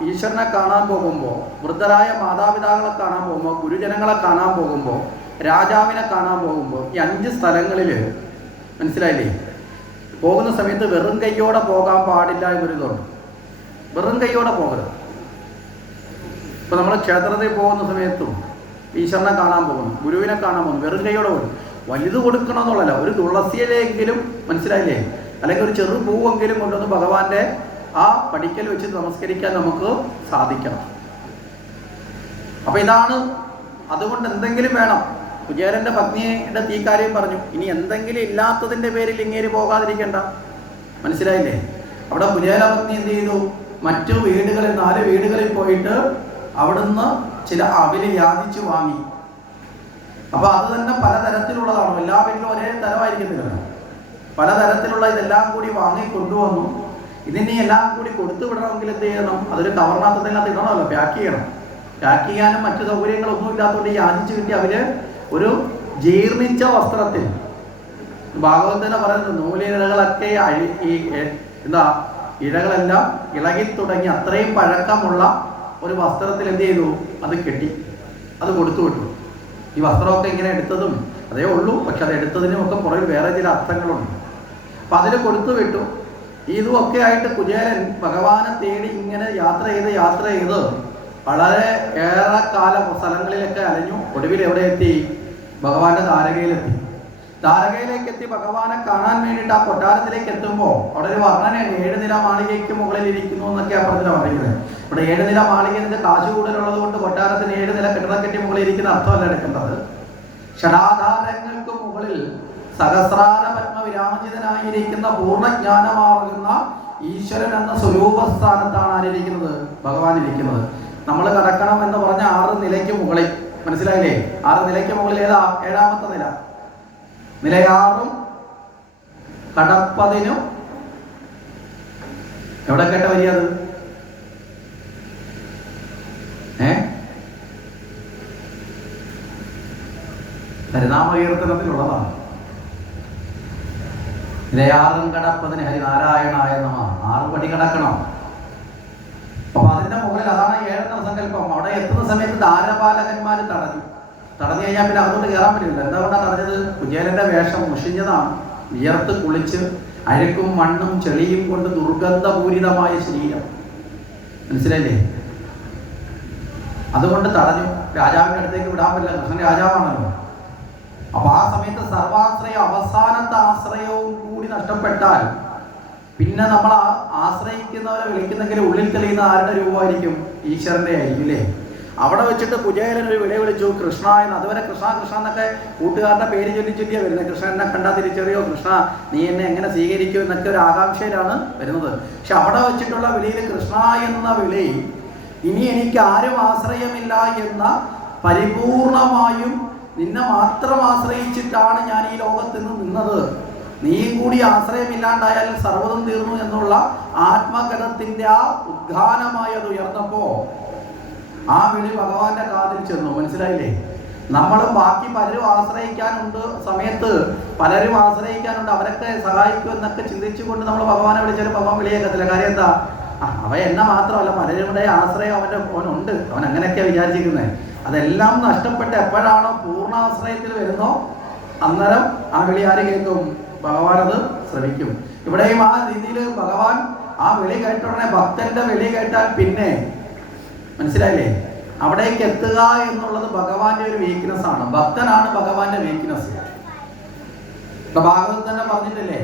ഈശ്വരനെ കാണാൻ പോകുമ്പോൾ, വൃദ്ധരായ മാതാപിതാക്കളെ കാണാൻ പോകുമ്പോൾ, ഗുരുജനങ്ങളെ കാണാൻ പോകുമ്പോൾ, രാജാവിനെ കാണാൻ പോകുമ്പോൾ, ഈ 5 സ്ഥലങ്ങളിൽ മനസ്സിലായില്ലേ, പോകുന്ന സമയത്ത് വെറും കൈയോടെ പോകാൻ പാടില്ല എന്നൊരിതുണ്ട്. വെറും കൈയോടെ പോകരുത്. ഇപ്പം നമ്മൾ ക്ഷേത്രത്തിൽ പോകുന്ന സമയത്തും ഈശ്വരനെ കാണാൻ പോകുന്നു, ഗുരുവിനെ കാണാൻ പോകുന്നു, വെറും കൈയോടെ പോകും. വലുത് കൊടുക്കണമെന്നുള്ളല്ല, ഒരു തുളസിയിലെങ്കിലും, മനസ്സിലായില്ലേ, അല്ലെങ്കിൽ ഒരു ചെറു പൂവെങ്കിലും കൊണ്ടുവന്ന് ഭഗവാന്റെ ആ പടിക്കൽ വെച്ച് നമസ്കരിക്കാൻ നമുക്ക് സാധിക്കണം. അപ്പൊ ഇതാണ്. അതുകൊണ്ട് എന്തെങ്കിലും വേണം. കുചേലന്റെ പത്നിയുടെ ഈ കാര്യം പറഞ്ഞു. ഇനി എന്തെങ്കിലും ഇല്ലാത്തതിന്റെ പേരിൽ ഇങ്ങേര് പോകാതിരിക്കണ്ട. മനസ്സിലായില്ലേ? അവിടെ കുചേല പത്നി എന്ത് ചെയ്തു? മറ്റു വീടുകളിൽ 4 വീടുകളിൽ പോയിട്ട് അവിടുന്ന് ചില അവില് യാചിച്ചു വാങ്ങി. അപ്പൊ അത് തന്നെ പലതരത്തിലുള്ളതാണ്. എല്ലാ വീട്ടിലും ഒരേ തരമായിരിക്കത്തില്ലല്ലോ. പലതരത്തിലുള്ള ഇതെല്ലാം കൂടി വാങ്ങി കൊണ്ടുവന്നു. ഇതിനെ എല്ലാം കൂടി കൊടുത്തു വിടണമെങ്കിൽ എന്ത് ചെയ്യണം? അതൊരു കവർണാത്തതിനകത്ത് ഇടണമല്ലോ, പാക്ക് ചെയ്യണം. പാക്ക് ചെയ്യാനും മറ്റു സൗകര്യങ്ങളൊന്നും ഇല്ലാത്തതുകൊണ്ട് യാചിച്ചു കിട്ടി അവര് ഒരു ജീർണിച്ച വസ്ത്രത്തിൽ, ഭാഗവതത്തിനെ പറയുന്നത് നൂലിഴകളൊക്കെ ഇഴകളെല്ലാം ഇളകി തുടങ്ങി അത്രയും പഴക്കമുള്ള ഒരു വസ്ത്രത്തിൽ എന്ത് ചെയ്തു? അത് കെട്ടി അത് കൊടുത്തു വിട്ടു. ഈ വസ്ത്രമൊക്കെ ഇങ്ങനെ എടുത്തതും അതേ ഉള്ളൂ, പക്ഷെ അത് എടുത്തതിനും ഒക്കെ പുറകിൽ വേറെ ചില അർത്ഥങ്ങളുണ്ട്. അപ്പം അതിൽ കൊടുത്തു വിട്ടു. ഇതുമൊക്കെ ആയിട്ട് കുചേലൻ ഭഗവാനെ തേടി ഇങ്ങനെ യാത്ര ചെയ്ത് വളരെ ഏറെ കാലം സ്ഥലങ്ങളിലൊക്കെ അലഞ്ഞു. ഒടുവിൽ എവിടെ എത്തി? ഭഗവാന്റെ ദ്വാരകയിലെത്തി. ദ്വാരകയിലേക്ക് എത്തി ഭഗവാനെ കാണാൻ വേണ്ടിയിട്ട് ആ കൊട്ടാരത്തിലേക്ക് എത്തുമ്പോൾ അവിടെ ഒരു വർണ്ണനയാണ് 7 നില മാളികയ്ക്ക് മുകളിൽ ഇരിക്കുന്നു എന്നൊക്കെയാണ് പറയുന്നത്. ഇവിടെ 7 നില മാളികയുടെ കാശ് കൂടുതലുള്ളത് കൊണ്ട് കൊട്ടാരത്തിന് 7 നില കെട്ടിടക്കെട്ടി മുകളിൽ ഇരിക്കുന്ന അർത്ഥമല്ല എടുക്കേണ്ടത്. ഷടാധാരങ്ങൾക്ക് മുകളിൽ സഹസ്രാര പത്മ വിരാജിതനായിരിക്കുന്ന പൂർണ്ണജ്ഞാനമാകുന്ന ഈശ്വരൻ എന്ന സ്വരൂപസ്ഥാനത്താണ് ആരിയിരിക്കുന്നത്? ഭഗവാൻ ഇരിക്കുന്നത്. നമ്മൾ കടക്കണം എന്ന് പറഞ്ഞ 6 നിലയ്ക്ക് മുകളിൽ, മനസ്സിലായില്ലേ? 6 നിലയ്ക്ക് മുകളിൽ ഏതാ? 7ാമത്തെ നില. നില 6ഉം കടപ്പതിനും എവിടെ കേട്ട വരിക അത്? ഹരിനാമകീർത്തനത്തിലുള്ളതാണ്. നിലയാറും കടപ്പതിന് ഹരിനാരായണായ നമഃ. 6 പടി കടക്കണം. അപ്പൊ അതിന്റെ മുകളിൽ അതാണ് 7 സങ്കല്പം. അവിടെ എത്തുന്ന സമയത്ത് ദ്വാരപാലകന്മാർ തടഞ്ഞു കഴിഞ്ഞാൽ പിന്നെ അതുകൊണ്ട് കയറാൻ പറ്റില്ല. എന്തുകൊണ്ടാണ് തടഞ്ഞത്? കുചേലന്റെ വേഷം മുഷിഞ്ഞതാണ്. വിയർത്ത് കുളിച്ച് അഴുക്കും മണ്ണും ചെളിയും കൊണ്ട് ദുർഗന്ധപൂരിതമായ ശരീരം, മനസ്സിലായില്ലേ? അതുകൊണ്ട് തടഞ്ഞു. രാജാവിന്റെ അടുത്തേക്ക് വിടാൻ പറ്റില്ല, കൃഷ്ണൻ രാജാവാണല്ലോ. അപ്പൊ ആ സമയത്ത് സർവാശ്രയം, അവസാനത്തെ ആശ്രയവും കൂടി നഷ്ടപ്പെട്ടാൽ പിന്നെ നമ്മൾ ആശ്രയിക്കുന്നവരെ വിളിക്കുന്നെങ്കിൽ ഉള്ളിൽ തെളിയുന്ന ആരുടെ രൂപമായിരിക്കും? ഈശ്വരന്റെ ആയിരിക്കും അല്ലേ? അവിടെ വെച്ചിട്ട് കുചേലൻ ഒരു വിളി വിളിച്ചു കൃഷ്ണ എന്ന്. അതുവരെ കൃഷ്ണ കൃഷ്ണ എന്നൊക്കെ കൂട്ടുകാരുടെ പേര് ചൊല്ലിയാ വരുന്നത്. കൃഷ്ണ എന്നെ കണ്ടാൽ തിരിച്ചറിയോ, കൃഷ്ണ നീ എന്നെ എങ്ങനെ സ്വീകരിക്കും എന്നൊക്കെ ഒരു ആകാംക്ഷയിലാണ് വരുന്നത്. പക്ഷെ അവിടെ വെച്ചിട്ടുള്ള വിളിയിൽ കൃഷ്ണ എന്ന വിളി ഇനി എനിക്ക് ആരും ആശ്രയമില്ല എന്ന പരിപൂർണമായും നിന്നെ മാത്രം ആശ്രയിച്ചിട്ടാണ് ഞാൻ ഈ ലോകത്ത് നിന്ന് നിന്നത്, നീയും കൂടി ആശ്രയമില്ലാണ്ടായാൽ സർവ്വതും തീർന്നു എന്നുള്ള ആത്മഗതത്തിന്റെ ആ ഉദ്ഘാനമായത് ഉയർന്നപ്പോ ആ വിളി ഭഗവാന്റെ കാതിൽ ചെന്നു. മനസ്സിലായില്ലേ? നമ്മളും ബാക്കി പലരും ആശ്രയിക്കാനുണ്ട് സമയത്ത്, പലരും ആശ്രയിക്കാനുണ്ട്, അവരൊക്കെ സഹായിക്കും എന്നൊക്കെ ചിന്തിച്ചുകൊണ്ട് നമ്മൾ ഭഗവാനെ വിളിച്ചാലും ഭഗവാൻ വിളിയേക്കത്തില്ല. കാര്യം എന്താ? അവൻ എന്നെ മാത്രമല്ല പലരുടെ ആശ്രയം അവനുണ്ട്. അവൻ അങ്ങനെയൊക്കെയാണ് വിചാരിച്ചിരിക്കുന്നത്. അതെല്ലാം നഷ്ടപ്പെട്ട് എപ്പോഴാണോ പൂർണ്ണാശ്രയത്തിൽ വരുന്നോ അന്നേരം ആ വിളി ആര് കേൾക്കും? ഭഗവാൻ അത് ശ്രവിക്കും. ഇവിടെയും ആ രീതിയിൽ ഭഗവാൻ ആ വിളി കേട്ട ഉടനെ ഭക്തന്റെ വിളി കേട്ടാൽ പിന്നെ മനസ്സിലായില്ലേ? അവിടേക്ക് എത്തുക എന്നുള്ളത് ഭഗവാന്റെ ഒരു വീക്ക്നെസ് ആണ്. ഭക്തനാണ് ഭഗവാന്റെ വീക്ക്നെസ്. ഇപ്പൊ ഭാഗവതം തന്നെ പറഞ്ഞിട്ടില്ലേ,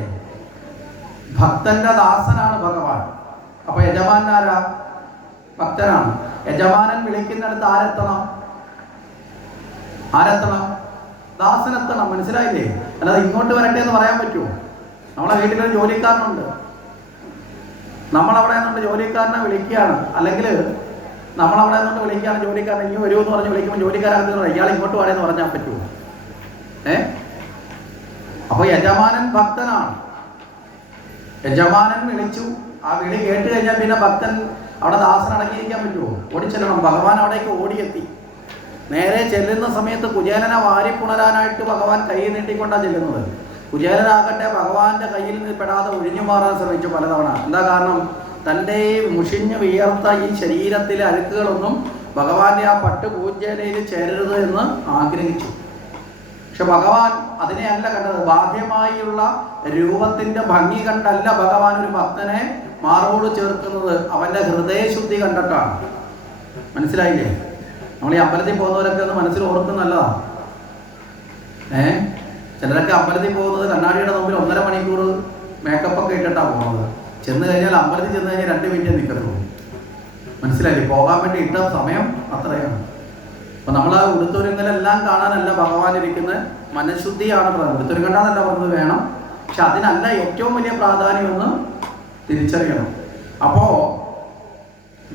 ഭക്തന്റെ ദാസനാണ് ഭഗവാൻ. അപ്പൊ യജമാനൻ ആരാ? ഭക്തനാണ്. യജമാനൻ വിളിക്കുന്നിടത്ത് ആരെത്തണം? ദാസനെത്തണം. മനസ്സിലായില്ലേ? അല്ലാതെ ഇങ്ങോട്ട് വരട്ടെ എന്ന് പറയാൻ പറ്റുമോ? നമ്മളെ വീട്ടിലൊരു ജോലിക്കാരനുണ്ട്, നമ്മളവിടെ നിന്നുകൊണ്ട് ജോലിക്കാരനെ വിളിക്കുകയാണ്, അല്ലെങ്കിൽ നമ്മളവിടെ നിന്നുകൊണ്ട് വിളിക്കുകയാണ് ജോലിക്കാരൻ ഇനി വരുമെന്ന് പറഞ്ഞ് വിളിക്കുമ്പോൾ ജോലിക്കാരകത്ത് ഇയാൾ ഇങ്ങോട്ട് വരെയെന്ന് പറഞ്ഞാൽ പറ്റുമോ? അപ്പൊ യജമാനൻ ഭക്തനാണ്. യജമാനൻ വിളിച്ചു, ആ വിളി കേട്ട് കഴിഞ്ഞാൽ പിന്നെ ഭക്തൻ അവിടെ ദാസൻ അടങ്ങിയിരിക്കാൻ പറ്റുമോ? ഓടിച്ചെല്ലണം. ഭഗവാൻ അവിടേക്ക് ഓടിയെത്തി. നേരെ ചെല്ലുന്ന സമയത്ത് കുചേലനെ വാരിപ്പുണരാനായിട്ട് ഭഗവാൻ കൈ നീട്ടിക്കൊണ്ടാണ് ചെല്ലുന്നത്. കുചേലനാകട്ടെ ഭഗവാന്റെ കയ്യിൽ നിന്ന് പെടാതെ ഒഴിഞ്ഞു മാറാൻ ശ്രമിച്ചു പലതവണ. എന്താ കാരണം? തൻ്റെ മുഷിഞ്ഞു വിയർത്ത ഈ ശരീരത്തിലെ അഴുക്കുകളൊന്നും ഭഗവാന്റെ ആ പട്ട് പൂജയിലേക്ക് ചേരരുത് എന്ന് ആഗ്രഹിച്ചു. പക്ഷെ ഭഗവാൻ അതിനെയല്ല കണ്ടത്. ബാഹ്യമായുള്ള രൂപത്തിന്റെ ഭംഗി കണ്ടല്ല ഭഗവാൻ ഒരു ഭക്തനെ മാറോട് ചേർക്കുന്നത്, അവന്റെ ഹൃദയശുദ്ധി കണ്ടിട്ടാണ്. മനസ്സിലായില്ലേ? നമ്മൾ ഈ അമ്പലത്തിൽ പോകുന്നവരൊക്കെ ഒന്ന് മനസ്സിൽ ഓർക്കുന്നല്ലതാണ്. ചിലരൊക്കെ അമ്പലത്തിൽ പോകുന്നത് കണ്ണാടിയുടെ മുമ്പിൽ 1.5 മണിക്കൂർ മേക്കപ്പ് ഒക്കെ ഇട്ടിട്ടാണ് പോകുന്നത്. ചെന്ന് കഴിഞ്ഞാൽ അമ്പലത്തിൽ ചെന്ന് കഴിഞ്ഞാൽ 2 മിനിറ്റ് നിൽക്കത്തുള്ളൂ. മനസ്സിലായില്ലേ? പോകാൻ വേണ്ടി ഇട്ട സമയം അത്രയാണ്. അപ്പൊ നമ്മൾ ആ ഉടുത്തൊരുങ്ങലെല്ലാം കാണാനല്ല ഭഗവാൻ ഇരിക്കുന്നത്, മനഃശുദ്ധിയാണ് പറയുന്നത്. ഉടുത്തൊരുങ്ങണ്ടെന്നല്ല പറഞ്ഞത്, വേണം. പക്ഷെ അതിനല്ല ഏറ്റവും വലിയ പ്രാധാന്യം എന്ന് തിരിച്ചറിയണം. അപ്പോ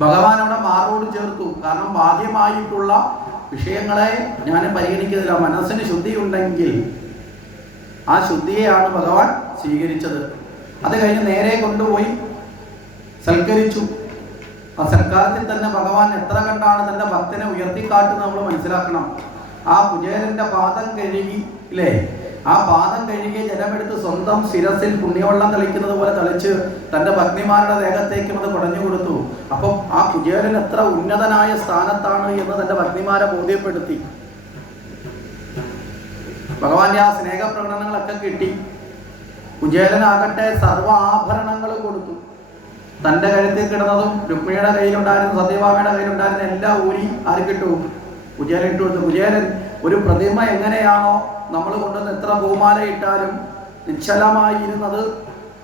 ഭഗവാൻ അവിടെ മാറോട് ചേർത്തു. കാരണം ബാഹ്യമായിട്ടുള്ള വിഷയങ്ങളെ ഞാൻ പരിഗണിക്കുന്നില്ല. മനസ്സിന് ശുദ്ധി ഉണ്ടെങ്കിൽ ആ ശുദ്ധിയെയാണ് ഭഗവാൻ സ്വീകരിച്ചത്. അത് കഴിഞ്ഞ് നേരെ കൊണ്ടുപോയി സൽക്കരിച്ചു. ആ സൽക്കാരത്തിൽ തന്നെ ഭഗവാൻ എത്ര കണ്ടാണ് തൻ്റെ ഭക്തനെ ഉയർത്തിക്കാട്ടുന്നത് നമ്മൾ മനസ്സിലാക്കണം. ആ കുചേലന്റെ പാദം കഴുകി, ഇല്ലേ? ആ പാദം കഴുകിയ ജലമെടുത്ത് സ്വന്തം ശിരസിൽ പുണ്യവെള്ളം തളിക്കുന്നത് പോലെ തളിച്ച് തൻ്റെ ഭഗ്നിമാരുടെ ദേഹത്തേക്കും അത് കുടഞ്ഞു കൊടുത്തു. അപ്പം ആ കുചേലൻ എത്ര ഉന്നതനായ സ്ഥാനത്താണ് എന്ന് തൻ്റെ ഭഗ്നിമാരെ ബോധ്യപ്പെടുത്തി. ഭഗവാന്റെ ആ സ്നേഹപ്രകടനങ്ങളൊക്കെ കിട്ടി. കുചേലനാകട്ടെ സർവ്വ ആഭരണങ്ങൾ കൊടുത്തു. തൻ്റെ കഴുത്തിൽ കിടന്നതും രുക്മിണിയുടെ കയ്യിലുണ്ടായിരുന്നു സത്യഭാമയുടെ കയ്യിലുണ്ടായിരുന്ന എല്ലാം ഊരി ആര് കിട്ടു? കുചേലൻ ഇട്ട് കൊടുത്തു. കുചേലൻ ഒരു പ്രതിമ എങ്ങനെയാണോ നമ്മൾ കൊണ്ടുവന്ന് എത്ര പൂമാല ഇട്ടാലും നിശ്ചലമായിരുന്നത്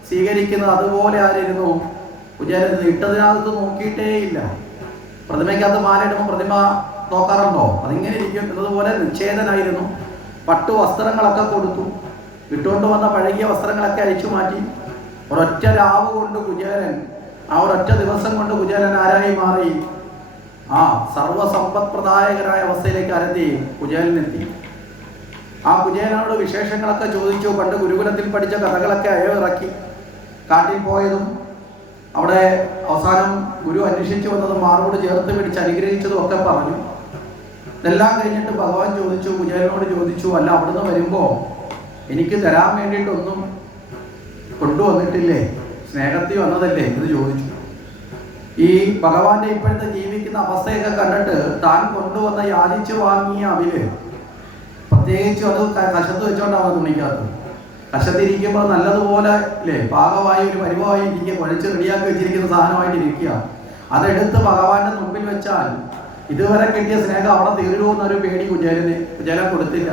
സ്വീകരിക്കുന്നത് അതുപോലെ ആരായിരുന്നു? കുചേലൻ. ഇട്ടതിനകത്ത് നോക്കിയിട്ടേ ഇല്ല. പ്രതിമയ്ക്കകത്ത് മാല ഇടുമ്പോൾ പ്രതിമ നോക്കാറുണ്ടോ? അതിങ്ങനെ ഇരിക്കും എന്നതുപോലെ നിശ്ചേതനായിരുന്നു. പട്ടു വസ്ത്രങ്ങളൊക്കെ കൊടുത്തു. ഇട്ടുകൊണ്ട് വന്ന പഴകിയ വസ്ത്രങ്ങളൊക്കെ അഴിച്ചു മാറ്റി. ഒരൊറ്റ രാവ് കൊണ്ട് കുചേലൻ, ആ ഒരൊറ്റ ദിവസം കൊണ്ട് കുചേലൻ ആരായി മാറി? ആ സർവസമ്പത്പ്രദായകരായ അവസ്ഥയിലേക്ക് ആരെത്തി? കുചേലനെത്തി. ആ കുചേലനോട് വിശേഷങ്ങളൊക്കെ ചോദിച്ചു. പണ്ട് ഗുരുകുലത്തിൽ പഠിച്ച കഥകളൊക്കെ അയവിറക്കി. കാട്ടിൽ പോയതും അവിടെ അവസാനം ഗുരു അന്വേഷിച്ചു വന്നതും മാറോട് ചേർത്ത് പിടിച്ച് അനുഗ്രഹിച്ചതും ഒക്കെ പറഞ്ഞു. ഇതെല്ലാം കഴിഞ്ഞിട്ട് ഭഗവാൻ ചോദിച്ചു, കുചേലനോട് ചോദിച്ചു, അല്ല അവിടുന്ന് വരുമ്പോൾ എനിക്ക് തരാൻ വേണ്ടിയിട്ടൊന്നും കൊണ്ടുവന്നിട്ടില്ലേ? സ്നേഹത്തിൽ വന്നതല്ലേ എന്ന് ചോദിച്ചു. ഈ ഭഗവാന്റെ ഇപ്പോഴത്തെ ജീവിക്കുന്ന അവസ്ഥയൊക്കെ കണ്ടിട്ട് താൻ കൊണ്ടുവന്ന യാചിച്ചു വാങ്ങിയ അവില്, പ്രത്യേകിച്ചും അത് കശത്ത് വെച്ചോണ്ടാണ് തുണിക്കകത്ത്. കശത്തിരിക്കുമ്പോൾ നല്ലതുപോലെ അല്ലേ പാകമായി ഒരു പരിവായി ഇരിക്കുക, കുഴച്ച് റെഡിയാക്കി വെച്ചിരിക്കുന്ന സാധനമായിട്ട് ഇരിക്കുക. അതെടുത്ത് ഭഗവാന്റെ മുമ്പിൽ വെച്ചാൽ ഇതുവരെ കിട്ടിയ സ്നേഹം അവിടെ തീരുമെന്നൊരു പേടി കുചേലൻ കൊടുത്തില്ല.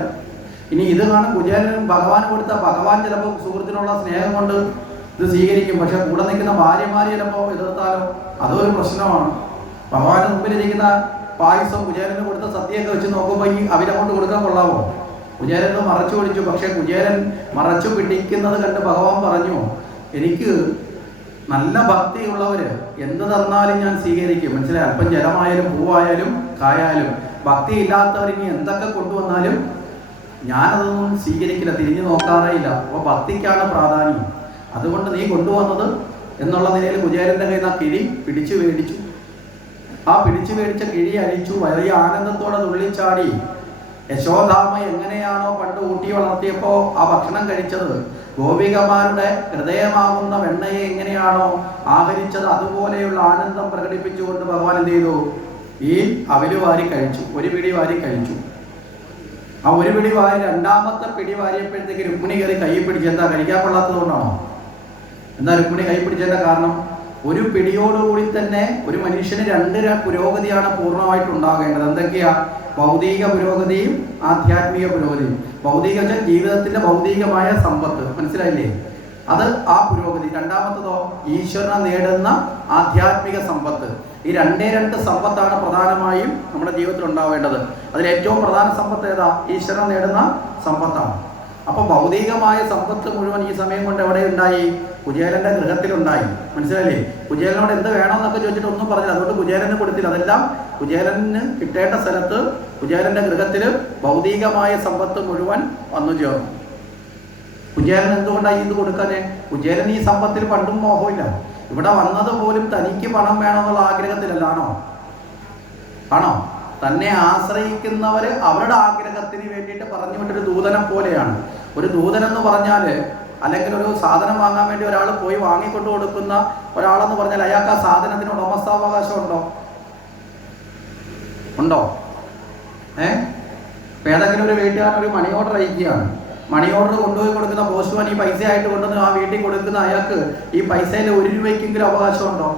ഇനി ഇത് കാണും കുചേലൻ ഭഗവാൻ കൊടുത്ത ഭഗവാൻ ചിലപ്പോൾ സുഹൃത്തിനുള്ള സ്നേഹം കൊണ്ട് ഇത് സ്വീകരിക്കും. പക്ഷെ കൂടെ നിൽക്കുന്ന ഭാര്യമാര് ചിലപ്പോൾ എതിർത്താലോ? അതൊരു പ്രശ്നമാണ്. ഭഗവാന്റെ മുമ്പിലിരിക്കുന്ന പായസം കുചേലന് കൊടുത്ത സദ്യയൊക്കെ വെച്ച് നോക്കുമ്പോൾ ഈ അവരെ കൊണ്ട് കൊടുക്കാൻ കൊള്ളാവോ? കുചേലൻ മറച്ചു പിടിച്ചു. പക്ഷെ കുചേലൻ മറച്ചു പിടിക്കുന്നത് കണ്ട് ഭഗവാൻ പറഞ്ഞു, എനിക്ക് നല്ല ഭക്തിയുള്ളവര് എന്ത് തന്നാലും ഞാൻ സ്വീകരിക്കും. മനസ്സിലായി? അല്പം ജലമായാലും പൂവായാലും കായാലും. ഭക്തി ഇല്ലാത്തവർ ഇനി എന്തൊക്കെ കൊണ്ടുവന്നാലും ഞാനതൊന്നും സ്വീകരിക്കില്ല, തിരിഞ്ഞു നോക്കാറേയില്ല. അപ്പോൾ ഭക്തിക്കാണ് പ്രാധാന്യം. അതുകൊണ്ട് നീ കൊണ്ടുവന്നത് എന്നുള്ള നിലയിൽ കുചേലൻ്റെ കയ്യിൽ നിന്ന് ആ കിഴി പിടിച്ചു മേടിച്ചു. ആ പിടിച്ചു മേടിച്ച കിഴി അഴിച്ചു. വലിയ ആനന്ദത്തോടെ തുള്ളിച്ചാടി. യശോദാമ്മ എങ്ങനെയാണോ പണ്ട് ഊട്ടി വളർത്തിയപ്പോൾ ആ ഭക്ഷണം കഴിച്ചത്, ഗോപികമാരുടെ ഹൃദയമാകുന്ന വെണ്ണയെ എങ്ങനെയാണോ ആഹരിച്ചത്, അതുപോലെയുള്ള ആനന്ദം പ്രകടിപ്പിച്ചുകൊണ്ട് ഭഗവാൻ എന്ത് ചെയ്തു? ഈ അവില് വാരി കഴിച്ചു. ഒരു പിടി വാരി കഴിച്ചു. ആ ഒരു പിടി വാരി രണ്ടാമത്തെ പിടി വാരിയപ്പോഴത്തേക്ക് രുക്മിണി കയറി കൈ പിടിച്ച്. എന്താ, കഴിക്കാൻ കൊള്ളാത്തത് കൊണ്ടാണോ? എന്താ രുക്മിണി കൈ പിടിച്ചതിന്റെ കാരണം? ഒരു പിടിയോടുകൂടി തന്നെ ഒരു മനുഷ്യന് രണ്ട് പുരോഗതിയാണ് പൂർണ്ണമായിട്ട് ഉണ്ടാകേണ്ടത്. എന്തൊക്കെയാ? ഭൗതിക പുരോഗതിയും ആധ്യാത്മിക പുരോഗതിയും. ഭൗതിക വെച്ചാൽ ജീവിതത്തിന്റെ ഭൗതികമായ സമ്പത്ത്, മനസ്സിലായില്ലേ? അത് ആ പുരോഗതി. രണ്ടാമത്തതോ ഈശ്വരനെ നേടുന്ന ആധ്യാത്മിക സമ്പത്ത്. ഈ രണ്ട് സമ്പത്താണ് പ്രധാനമായും നമ്മുടെ ജീവിതത്തിൽ ഉണ്ടാവേണ്ടത്. അതിൽ ഏറ്റവും പ്രധാന സമ്പത്ത് ഏതാ? ഈശ്വരനെ നേടുന്ന സമ്പത്താണ്. അപ്പോൾ ഭൗതികമായ സമ്പത്ത് മുഴുവൻ ഈ സമയം കൊണ്ട് എവിടെ ഉണ്ടായി? കുചേലന്റെ ഗൃഹത്തിലുണ്ടായി. മനസ്സിലായില്ലേ? കുചേലനോട് എന്ത് വേണമെന്നൊക്കെ ചോദിച്ചിട്ട് ഒന്നും പറഞ്ഞില്ല. അതുകൊണ്ട് കുചേലന് കൊടുത്തില്ല. അതെല്ലാം കുചേലന് കിട്ടേണ്ട സ്ഥലത്ത് കുചേലന്റെ ഗൃഹത്തിൽ ഭൗതികമായ സമ്പത്ത് മുഴുവൻ വന്നു ചേർന്നു. കുചേലൻ എന്തുകൊണ്ടായി ഇത് കൊടുക്കാനേ? കുചേലൻ ഈ സമ്പത്തിൽ പണ്ടും മോഹമില്ല. ഇവിടെ വന്നത് പോലും തനിക്ക് പണം വേണമെന്നുള്ള ആഗ്രഹത്തിലല്ലാണോ? ആണോ? തന്നെ ആശ്രയിക്കുന്നവർ അവരുടെ ആഗ്രഹത്തിന് വേണ്ടിയിട്ട് പറഞ്ഞു വിട്ടൊരു ദൂതനെ പോലെയാണ്. ഒരു ദൂതനെന്ന് പറഞ്ഞാൽ, അല്ലെങ്കിൽ ഒരു സാധനം വാങ്ങാൻ വേണ്ടി ഒരാൾ പോയി വാങ്ങിക്കൊണ്ട് കൊടുക്കുന്ന ഒരാളെന്ന് പറഞ്ഞാൽ അയാൾക്ക് ആ സാധനത്തിന് ഉടമസ്ഥാവകാശം ഉണ്ടോ? ഉണ്ടോ? ഏതെങ്കിലും ഒരു വീട്ടുകാരൻ ഒരു മണി ഓർഡർ അയക്കുകയാണ്. മണി ഓർഡർ കൊണ്ടുപോയി കൊടുക്കുന്ന പോസ്റ്റ്മാൻ ഈ പൈസ ആയിട്ട് കൊണ്ടുവന്ന് ആ വീട്ടിൽ കൊടുക്കുന്ന അയാൾക്ക് ഈ പൈസയിൽ 1 രൂപയ്ക്കെങ്കിലും അവകാശമുണ്ടോ?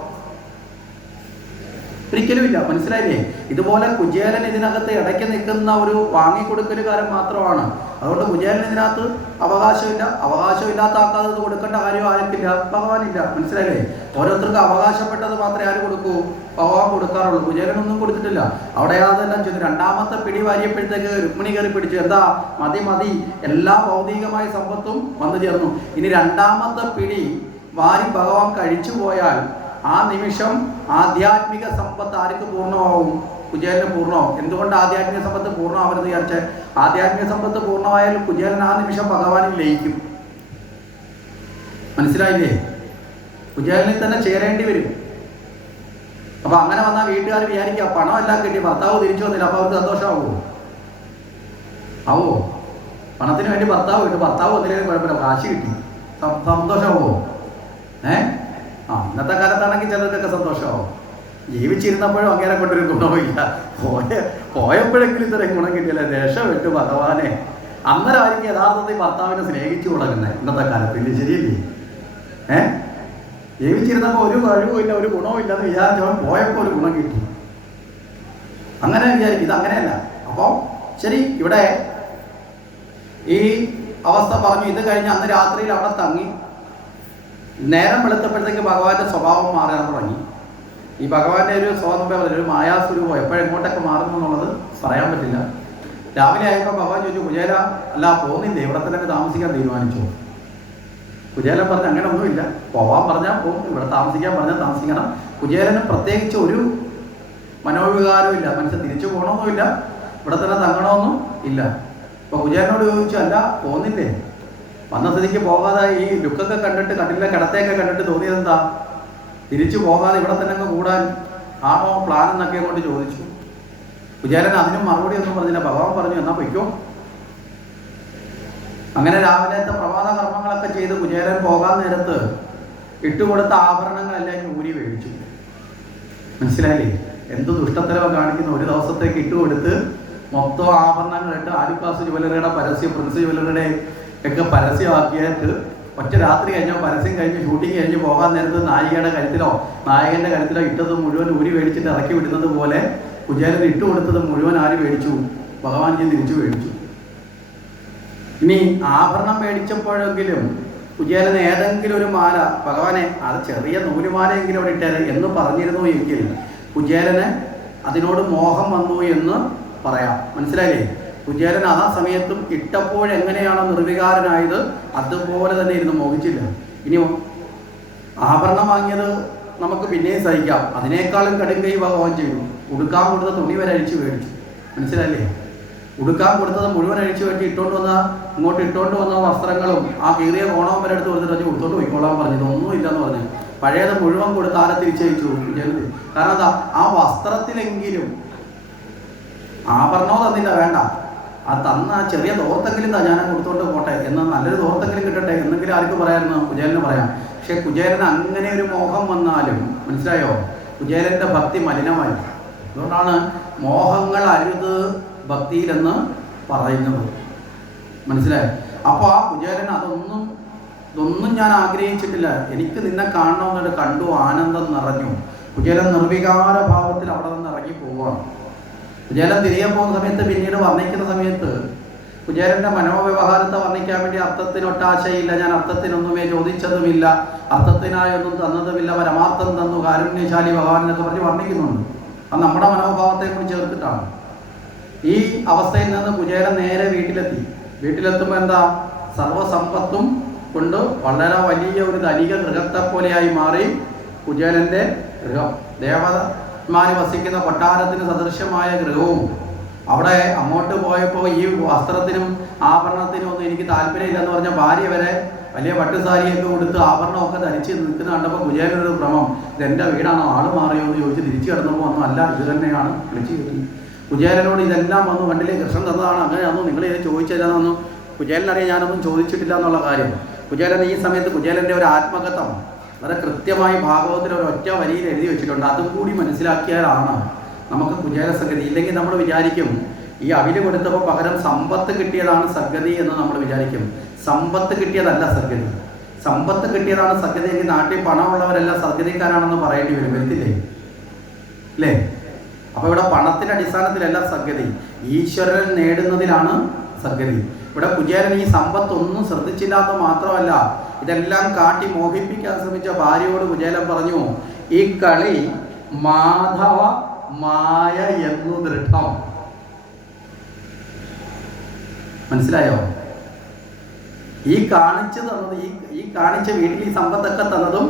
ഒരിക്കലും ഇല്ല. മനസ്സിലായില്ലേ? ഇതുപോലെ കുചേലൻ ഇതിനകത്ത് ഇടയ്ക്ക് നിൽക്കുന്ന ഒരു വാങ്ങിക്കൊടുക്കലുകാരൻ മാത്രമാണ്. അതുകൊണ്ട് കുചേലൻ ഇതിനകത്ത് അവകാശമില്ല. അവകാശമില്ലാത്ത ആൾക്കാർ ഇത് കൊടുക്കേണ്ട കാര്യം ആർക്കില്ല? ഭഗവാനില്ല. മനസ്സിലായില്ലേ? ഓരോരുത്തർക്ക് അവകാശപ്പെട്ടത് മാത്രമേ ആര് കൊടുക്കൂ? ഭഗവാൻ കൊടുക്കാറുള്ളൂ. കുചേലനൊന്നും കൊടുത്തിട്ടില്ല. അവിടെ അതെല്ലാം ചെയ്തു. രണ്ടാമത്തെ പിടി വാരിയപ്പോഴത്തേക്ക് രുക്മിണി കയറി പിടിച്ചു. എന്താ? മതി, എല്ലാ ഭൗതികമായ സമ്പത്തും വന്നു ചേർന്നു. ഇനി രണ്ടാമത്തെ പിടി വാരി ഭഗവാൻ കഴിച്ചു പോയാൽ ആ നിമിഷം ആധ്യാത്മിക സമ്പത്ത് ആർക്ക് പൂർണ്ണമാവും? കുചേലന് പൂർണ്ണമാവും. എന്തുകൊണ്ട് ആധ്യാത്മിക സമ്പത്ത് പൂർണ്ണമാവരുത് വിചാരിച്ച്? ആധ്യാത്മിക സമ്പത്ത് പൂർണ്ണമായാലും കുചേലൻ ആ നിമിഷം ഭഗവാനിൽ ലയിക്കും. മനസ്സിലായില്ലേ? കുചേലനിൽ തന്നെ ചേരേണ്ടി വരും. അപ്പൊ അങ്ങനെ വന്നാൽ വീട്ടുകാർ വിചാരിക്കുക പണമെല്ലാം കിട്ടി, ഭർത്താവ് തിരിച്ചു വന്നില്ല, അപ്പൊ അവർക്ക് സന്തോഷമാവോ? ആവോ? പണത്തിന് വേണ്ടി ഭർത്താവ് കിട്ടും, ഭർത്താവ് വന്നില്ലെങ്കിൽ കുഴപ്പമില്ല, കാശ് കിട്ടി, സന്തോഷമാവോ? ഇന്നത്തെ കാലത്താണെങ്കിൽ ചിലർക്കൊക്കെ സന്തോഷമാവും. ജീവിച്ചിരുന്നപ്പോഴും അങ്ങനെ കൊണ്ടൊരു ഗുണമില്ല. പോയപ്പോഴെങ്കിലും ഇത്രയും ഗുണം കിട്ടിയല്ലേ, രക്ഷപ്പെട്ടു ഭഗവാനെ. അന്നേരമായിരിക്കും യഥാർത്ഥത്തിൽ ഭർത്താവിനെ സ്നേഹിച്ചു തുടങ്ങുന്നത് ഇന്നത്തെ കാലത്ത്. ഇല്ല, ശരിയല്ലേ? ജീവിച്ചിരുന്നപ്പോൾ ഒരു കഴിവുമില്ല, ഒരു ഗുണവും ഇല്ലെന്ന് വിചാരിച്ചവൻ പോയപ്പോൾ ഒരു ഗുണം കിട്ടി. അങ്ങനെ വിചാരിക്കും. ഇത് അങ്ങനെയല്ല. അപ്പോൾ ശരി, ഇവിടെ ഈ അവസ്ഥ പറഞ്ഞു. ഇത് കഴിഞ്ഞ് അന്ന് രാത്രിയിൽ അവിടെ തങ്ങി. നേരം വെളുത്തപ്പോഴത്തേക്ക് ഭഗവാന്റെ സ്വഭാവം മാറാൻ തുടങ്ങി. ഈ ഭഗവാന്റെ ഒരു സ്വഭാവം ഒരു മായാസ്വരൂപം എപ്പോഴെങ്ങോട്ടൊക്കെ മാറുന്നു എന്നുള്ളത് പറയാൻ പറ്റില്ല. രാവിലെ ആയപ്പോൾ ഭഗവാൻ ചോദിച്ചു, കുചേല അല്ല പോകുന്നില്ല, ഇവിടെ തന്നെ താമസിക്കാൻ തീരുമാനിച്ചു. കുചേലൻ പറഞ്ഞ് അങ്ങനെ ഒന്നുമില്ല, പോവാൻ പറഞ്ഞാൽ പോകും, ഇവിടെ താമസിക്കാൻ പറഞ്ഞാൽ താമസിക്കണം. കുചേലന് പ്രത്യേകിച്ച് ഒരു മനോവികാരവും ഇല്ല, മനുഷ്യൻ തിരിച്ചു പോകണമെന്നുമില്ല, ഇവിടെ തന്നെ തങ്ങണമെന്നും ഇല്ല. അപ്പോൾ കുചേലനോട് ചോദിച്ചു, അല്ല പോകുന്നില്ലേ, വന്ന സ്ഥിതിക്ക് പോകാതെ ഈ ലുക്കൊക്കെ കണ്ടിട്ട് കണ്ടില്ല കിടത്തേയൊക്കെ കണ്ടിട്ട് തോന്നിയത് എന്താ, തിരിച്ചു പോകാതെ ഇവിടെ തന്നെ അങ്ങ് കൂടാൻ ആണോ പ്ലാൻ എന്നൊക്കെ കൊണ്ട് ചോദിച്ചു. കുചേലൻ അതിനും മറുപടി ഒന്നും പറഞ്ഞില്ല. ഭഗവാൻ പറഞ്ഞു, എന്നാ പൊയ്ക്കോ. അങ്ങനെ രാവിലത്തെ പ്രഭാത കർമ്മങ്ങളൊക്കെ ചെയ്ത് കുചേലൻ പോകാൻ നേരത്ത് ഇട്ടുകൊടുത്ത ആഭരണങ്ങളെല്ലാം ഊരി മേടിച്ചു. മനസ്സിലായില്ലേ? എന്ത് ദുഷ്ടത്തരവ കാണിക്കുന്ന, ഒരു ദിവസത്തേക്ക് ഇട്ടുകൊടുത്ത് മൊത്തം ആഭരണങ്ങളിട്ട് ആലുക്കാസ് ജുവലറിയുടെ പരസ്യം, പ്രിൻസ് ജുവലറിയുടെ ഒക്കെ പരസ്യമാക്കിയിട്ട് ഒറ്റ രാത്രി കഴിഞ്ഞോ പരസ്യം കഴിഞ്ഞ് ഷൂട്ടിങ് കഴിഞ്ഞ് പോകാൻ നേരത്ത് നായികയുടെ കഴുത്തിലോ നായകന്റെ കഴുത്തിലോ ഇട്ടത് മുഴുവൻ ഊരി മേടിച്ചിട്ട് ഇറക്കി വിടുന്നത് പോലെ കുചേലൻ ഇട്ടുകൊടുത്തത് മുഴുവൻ ആര് മേടിച്ചു? ഭഗവാൻജി തിരിച്ചു മേടിച്ചു. ഇനി ആഭരണം മേടിച്ചപ്പോഴെങ്കിലും കുചേലന് ഏതെങ്കിലും ഒരു മാല, ഭഗവാനെ അത് ചെറിയ നൂലുമാലയെങ്കിലും അവിടെ ഇട്ടേരെ എന്ന് പറഞ്ഞിരുന്നു എങ്കിൽ കുചേലന് അതിനോട് മോഹം വന്നു എന്ന് പറയാം. മനസ്സിലായില്ലേ? കുചേലൻ ആ സമയത്തും ഇട്ടപ്പോഴെങ്ങനെയാണോ നിർവികാരനായത് അതുപോലെ തന്നെ ഇരുന്ന് മോഹിച്ചില്ല. ഇനി ആഭരണം വാങ്ങിയത് നമുക്ക് പിന്നെയും സഹിക്കാം, അതിനേക്കാളും കടുങ്കൈ ഭഗവാൻ ചെയ്തു. ഉടുക്കാൻ കൊടുത്ത തുണി വരെ അഴിച്ചു മേടിച്ചു. മനസ്സിലല്ലേ? ഉടുക്കാൻ കൊടുത്തത് മുഴുവൻ അഴിച്ചു വേണ്ടി ഇങ്ങോട്ട് ഇട്ടുകൊണ്ട് വന്ന വസ്ത്രങ്ങളും ആ കീറിയ കോണവും വരെ എടുത്ത് കൊടുത്തിട്ട് കൊടുത്തോണ്ട് പോയിക്കോളാൻ പറഞ്ഞത് ഒന്നും ഇല്ലെന്ന് പറഞ്ഞു. പഴയത് മുഴുവൻ കൊടുത്ത് ആരെ തിരിച്ചയച്ചു? കുചേലൻ. കാരണം എന്താ, ആ വസ്ത്രത്തിലെങ്കിലും ആഭരണവും തന്നില്ല, വേണ്ട, ആ തന്ന ആ ചെറിയ തോർത്തെങ്കിലും ഞാൻ കൊടുത്തോണ്ട് പോട്ടെ, എന്നാൽ നല്ലൊരു തോർത്തെങ്കിലും കിട്ടട്ടെ എന്നെങ്കിലും ആർക്ക് പറയാമായിരുന്നു? കുചേലന് പറയാം. പക്ഷെ കുചേലന് അങ്ങനെ ഒരു മോഹം വന്നാലും, മനസ്സിലായോ, കുചേലന്റെ ഭക്തി മലിനമായി. അതുകൊണ്ടാണ് മോഹങ്ങൾ അരുത് ഭക്തിയിലെന്ന് പറയുന്നത്. മനസ്സിലായോ? അപ്പോൾ ആ കുചേലൻ ഇതൊന്നും ഞാൻ ആഗ്രഹിച്ചിട്ടില്ല, എനിക്ക് നിന്നെ കാണണമെന്നൊരു കണ്ടു, ആനന്ദം നിറഞ്ഞു. കുചേലൻ നിർവികാര ഭാവത്തിൽ അവിടെ നിന്ന് ഇറങ്ങി പോവുകയാണ്. കുചേലൻ തിരികെ പോകുന്ന സമയത്ത്, പിന്നീട് വർണ്ണിക്കുന്ന സമയത്ത് കുചേലന്റെ മനോവ്യവഹാരത്തെ വർണ്ണിക്കാൻ വേണ്ടി അർത്ഥത്തിനൊട്ടാശയില്ല, ഞാൻ അർത്ഥത്തിനൊന്നുമേ ചോദിച്ചതുമില്ല, അർത്ഥത്തിനായൊന്നും തന്നതുമില്ല, പരമാർത്ഥം തന്നു കാരുണ്യശാലി ഭഗവാൻ എന്നൊക്കെ പറഞ്ഞ് വർണ്ണിക്കുന്നുണ്ട്. അത് നമ്മുടെ മനോഭാവത്തെ കൂടി ചേർത്തിട്ടാണ്. ഈ അവസ്ഥയിൽ നിന്ന് കുചേലൻ നേരെ വീട്ടിലെത്തുമ്പോൾ എന്താ, സർവസമ്പത്തും കൊണ്ട് വളരെ വലിയ ഒരു ധനിക ഗൃഹത്തെ പോലെയായി മാറി കുചേലന്റെ ഗൃഹം. ദേവന്മാർ വസിക്കുന്ന കൊട്ടാരത്തിന് സദൃശമായ ഗൃഹവും. അവിടെ അങ്ങോട്ട് പോയപ്പോൾ ഈ വസ്ത്രത്തിനും ആഭരണത്തിനും ഒന്നും എനിക്ക് താല്പര്യമില്ലെന്ന് പറഞ്ഞ ഭാര്യ വരെ വലിയ പട്ടുസാരിയൊക്കെ കൊടുത്ത് ആഭരണമൊക്കെ ധരിച്ച് നിൽക്കുന്ന കണ്ടപ്പോൾ കുചേലനൊരു ഭ്രമം, ഇതെൻ്റെ വീടാണോ, ആള് മാറിയോ എന്ന് ചോദിച്ച് തിരിച്ചു കിടന്നപ്പോൾ ഒന്നും അല്ല, ഇത് തന്നെയാണ് വിളിച്ചു കിട്ടി. കുചേലനോട് ഇതെല്ലാം വന്നു, കണ്ടില്ലേ കൃഷ്ണൻ തന്നതാണ്, അങ്ങനെയാണെന്നോ നിങ്ങൾ ഇത് ചോദിച്ചതാണെന്നോ കുചേലനറിയാൻ ഞാനൊന്നും ചോദിച്ചിട്ടില്ല എന്നുള്ള കാര്യം. കുചേലൻ ഈ സമയത്ത് കുചേലൻ്റെ ഒരു ആത്മകഥം വളരെ കൃത്യമായി ഭാഗവത്തിൽ ഒരു ഒറ്റ വരിയിൽ എഴുതി വെച്ചിട്ടുണ്ട്. അതും കൂടി മനസ്സിലാക്കിയാലാണ് നമുക്ക് കുചേല സദ്ഗതി. ഇല്ലെങ്കിൽ നമ്മൾ വിചാരിക്കും ഈ അവില് കൊടുത്തപ്പോൾ പകരം സമ്പത്ത് കിട്ടിയതാണ് സദ്ഗതി എന്ന് നമ്മൾ വിചാരിക്കും. സമ്പത്ത് കിട്ടിയതല്ല സദ്ഗതി. സമ്പത്ത് കിട്ടിയതാണ് സദ്ഗതി എങ്കിൽ നാട്ടിൽ പണമുള്ളവരെല്ലാം സദ്ഗതിക്കാരാണെന്ന് പറയേണ്ടി വരും, വരത്തില്ലേ? അല്ലേ? അപ്പോൾ ഇവിടെ പണത്തിൻ്റെ അടിസ്ഥാനത്തിലല്ല സദ്ഗതി, ഈശ്വരൻ നേടുന്നതിലാണ് സദ്ഗതി. ഇവിടെ കുചേലൻ ഈ സമ്പത്തൊന്നും ശ്രദ്ധിച്ചില്ലാത്ത മാത്രമല്ല, ഇതെല്ലാം കാട്ടി മോഹിപ്പിക്കാൻ ശ്രമിച്ച ഭാര്യയോട് കുചേലൻ പറഞ്ഞു, ഈ കളി മാധവ മായ എന്നു ദൃഢം. മനസ്സിലായോ? ഈ കാണിച്ചു തന്നത്, ഈ കാണിച്ച വീട്ടിൽ ഈ സമ്പത്തൊക്കെ തന്നതും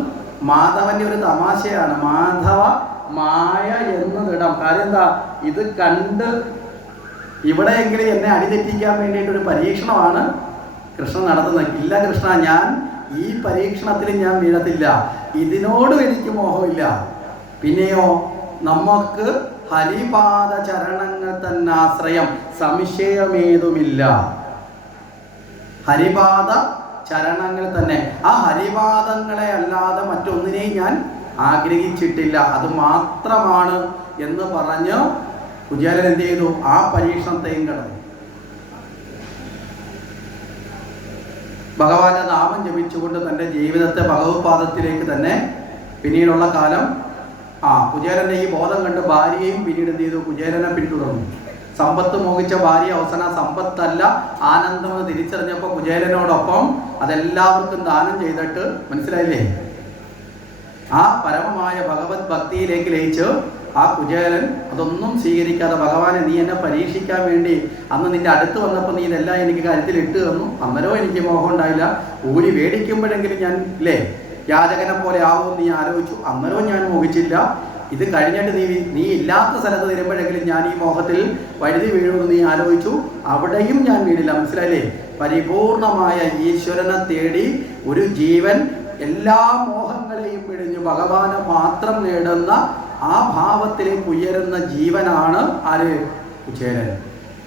മാധവന്റെ ഒരു തമാശയാണ്. മാധവ മായ എന്ന് ദൃഢം. കാര്യം എന്താ, ഇത് കണ്ട് ഇവിടെയെങ്കിലും എന്നെ അടിതെറ്റിക്കാൻ വേണ്ടിയിട്ടൊരു പരീക്ഷണമാണ് കൃഷ്ണൻ നടത്തുന്നത്. ഇല്ല കൃഷ്ണ, ഞാൻ ഈ പരീക്ഷണത്തിൽ ഞാൻ വീഴത്തില്ല, ഇതിനോടും എനിക്ക് മോഹമില്ല. പിന്നെയോ, നമുക്ക് ഹരിപാദ ചരണങ്ങൾ തന്നെ ആശ്രയം, സംശയമേതുമില്ല. ഹരിപാദ ചരണങ്ങൾ തന്നെ, ആ ഹരിപാദങ്ങളെ അല്ലാതെ മറ്റൊന്നിനെയും ഞാൻ ആഗ്രഹിച്ചിട്ടില്ല, അത് മാത്രമാണ് എന്ന് പറഞ്ഞ് കുചേലൻ എന്ത് ചെയ്തു? ആ പരീക്ഷണത്തെയും കടന്നു. ഭഗവാന്റെ നാമം ജപിച്ചുകൊണ്ട് തൻ്റെ ജീവിതത്തെ ഭഗവത്പാദത്തിലേക്ക് തന്നെ പിന്നീടുള്ള കാലം കുചേലൻ്റെ ഈ ബോധം കണ്ട് ഭാര്യയും പിന്നീട് എന്ത് ചെയ്തു? കുചേലനെ പിന്തുടർന്നു. സമ്പത്ത് മോഹിച്ച ഭാര്യ അവസാന സമ്പത്തല്ല ആനന്ദമെന്ന് തിരിച്ചറിഞ്ഞപ്പോൾ കുചേലനോടൊപ്പം അതെല്ലാവർക്കും ദാനം ചെയ്തിട്ട്, മനസ്സിലായില്ലേ, ആ പരമമായ ഭഗവത് ഭക്തിയിലേക്ക് ലയിച്ച് ആ കുചേലൻ അതൊന്നും സ്വീകരിക്കാതെ, ഭഗവാനെ നീ എന്നെ പരീക്ഷിക്കാൻ വേണ്ടി അന്ന് നിന്റെ അടുത്ത് വന്നപ്പോൾ നീ ഇതെല്ലാം എനിക്ക് കരുത്തിൽ ഇട്ട് തന്നു, അന്നേരവും എനിക്ക് മോഹം ഉണ്ടായില്ല, ഊരി മേടിക്കുമ്പോഴെങ്കിലും ഞാൻ ഇല്ലേ യാചകനെ പോലെ ആവുമെന്ന് നീ ആലോചിച്ചു, അന്നേരവും ഞാൻ മോഹിച്ചില്ല, ഇത് കഴിഞ്ഞിട്ട് നീ ഇല്ലാത്ത സ്ഥലത്ത് വരുമ്പോഴെങ്കിലും ഞാൻ ഈ മോഹത്തിൽ വഴുതി വീഴുമെന്ന് നീ ആലോചിച്ചു, അവിടെയും ഞാൻ വീണില്ല. മനസ്സിലായില്ലേ? പരിപൂർണമായ ഈശ്വരനെ തേടി ഒരു ജീവൻ എല്ലാ മോഹങ്ങളെയും പിടിഞ്ഞ് ഭഗവാനെ മാത്രം നേടുന്ന ആ ഭാവത്തിലേക്ക് ഉയരുന്ന ജീവനാണ് ആര്? കുചേലൻ.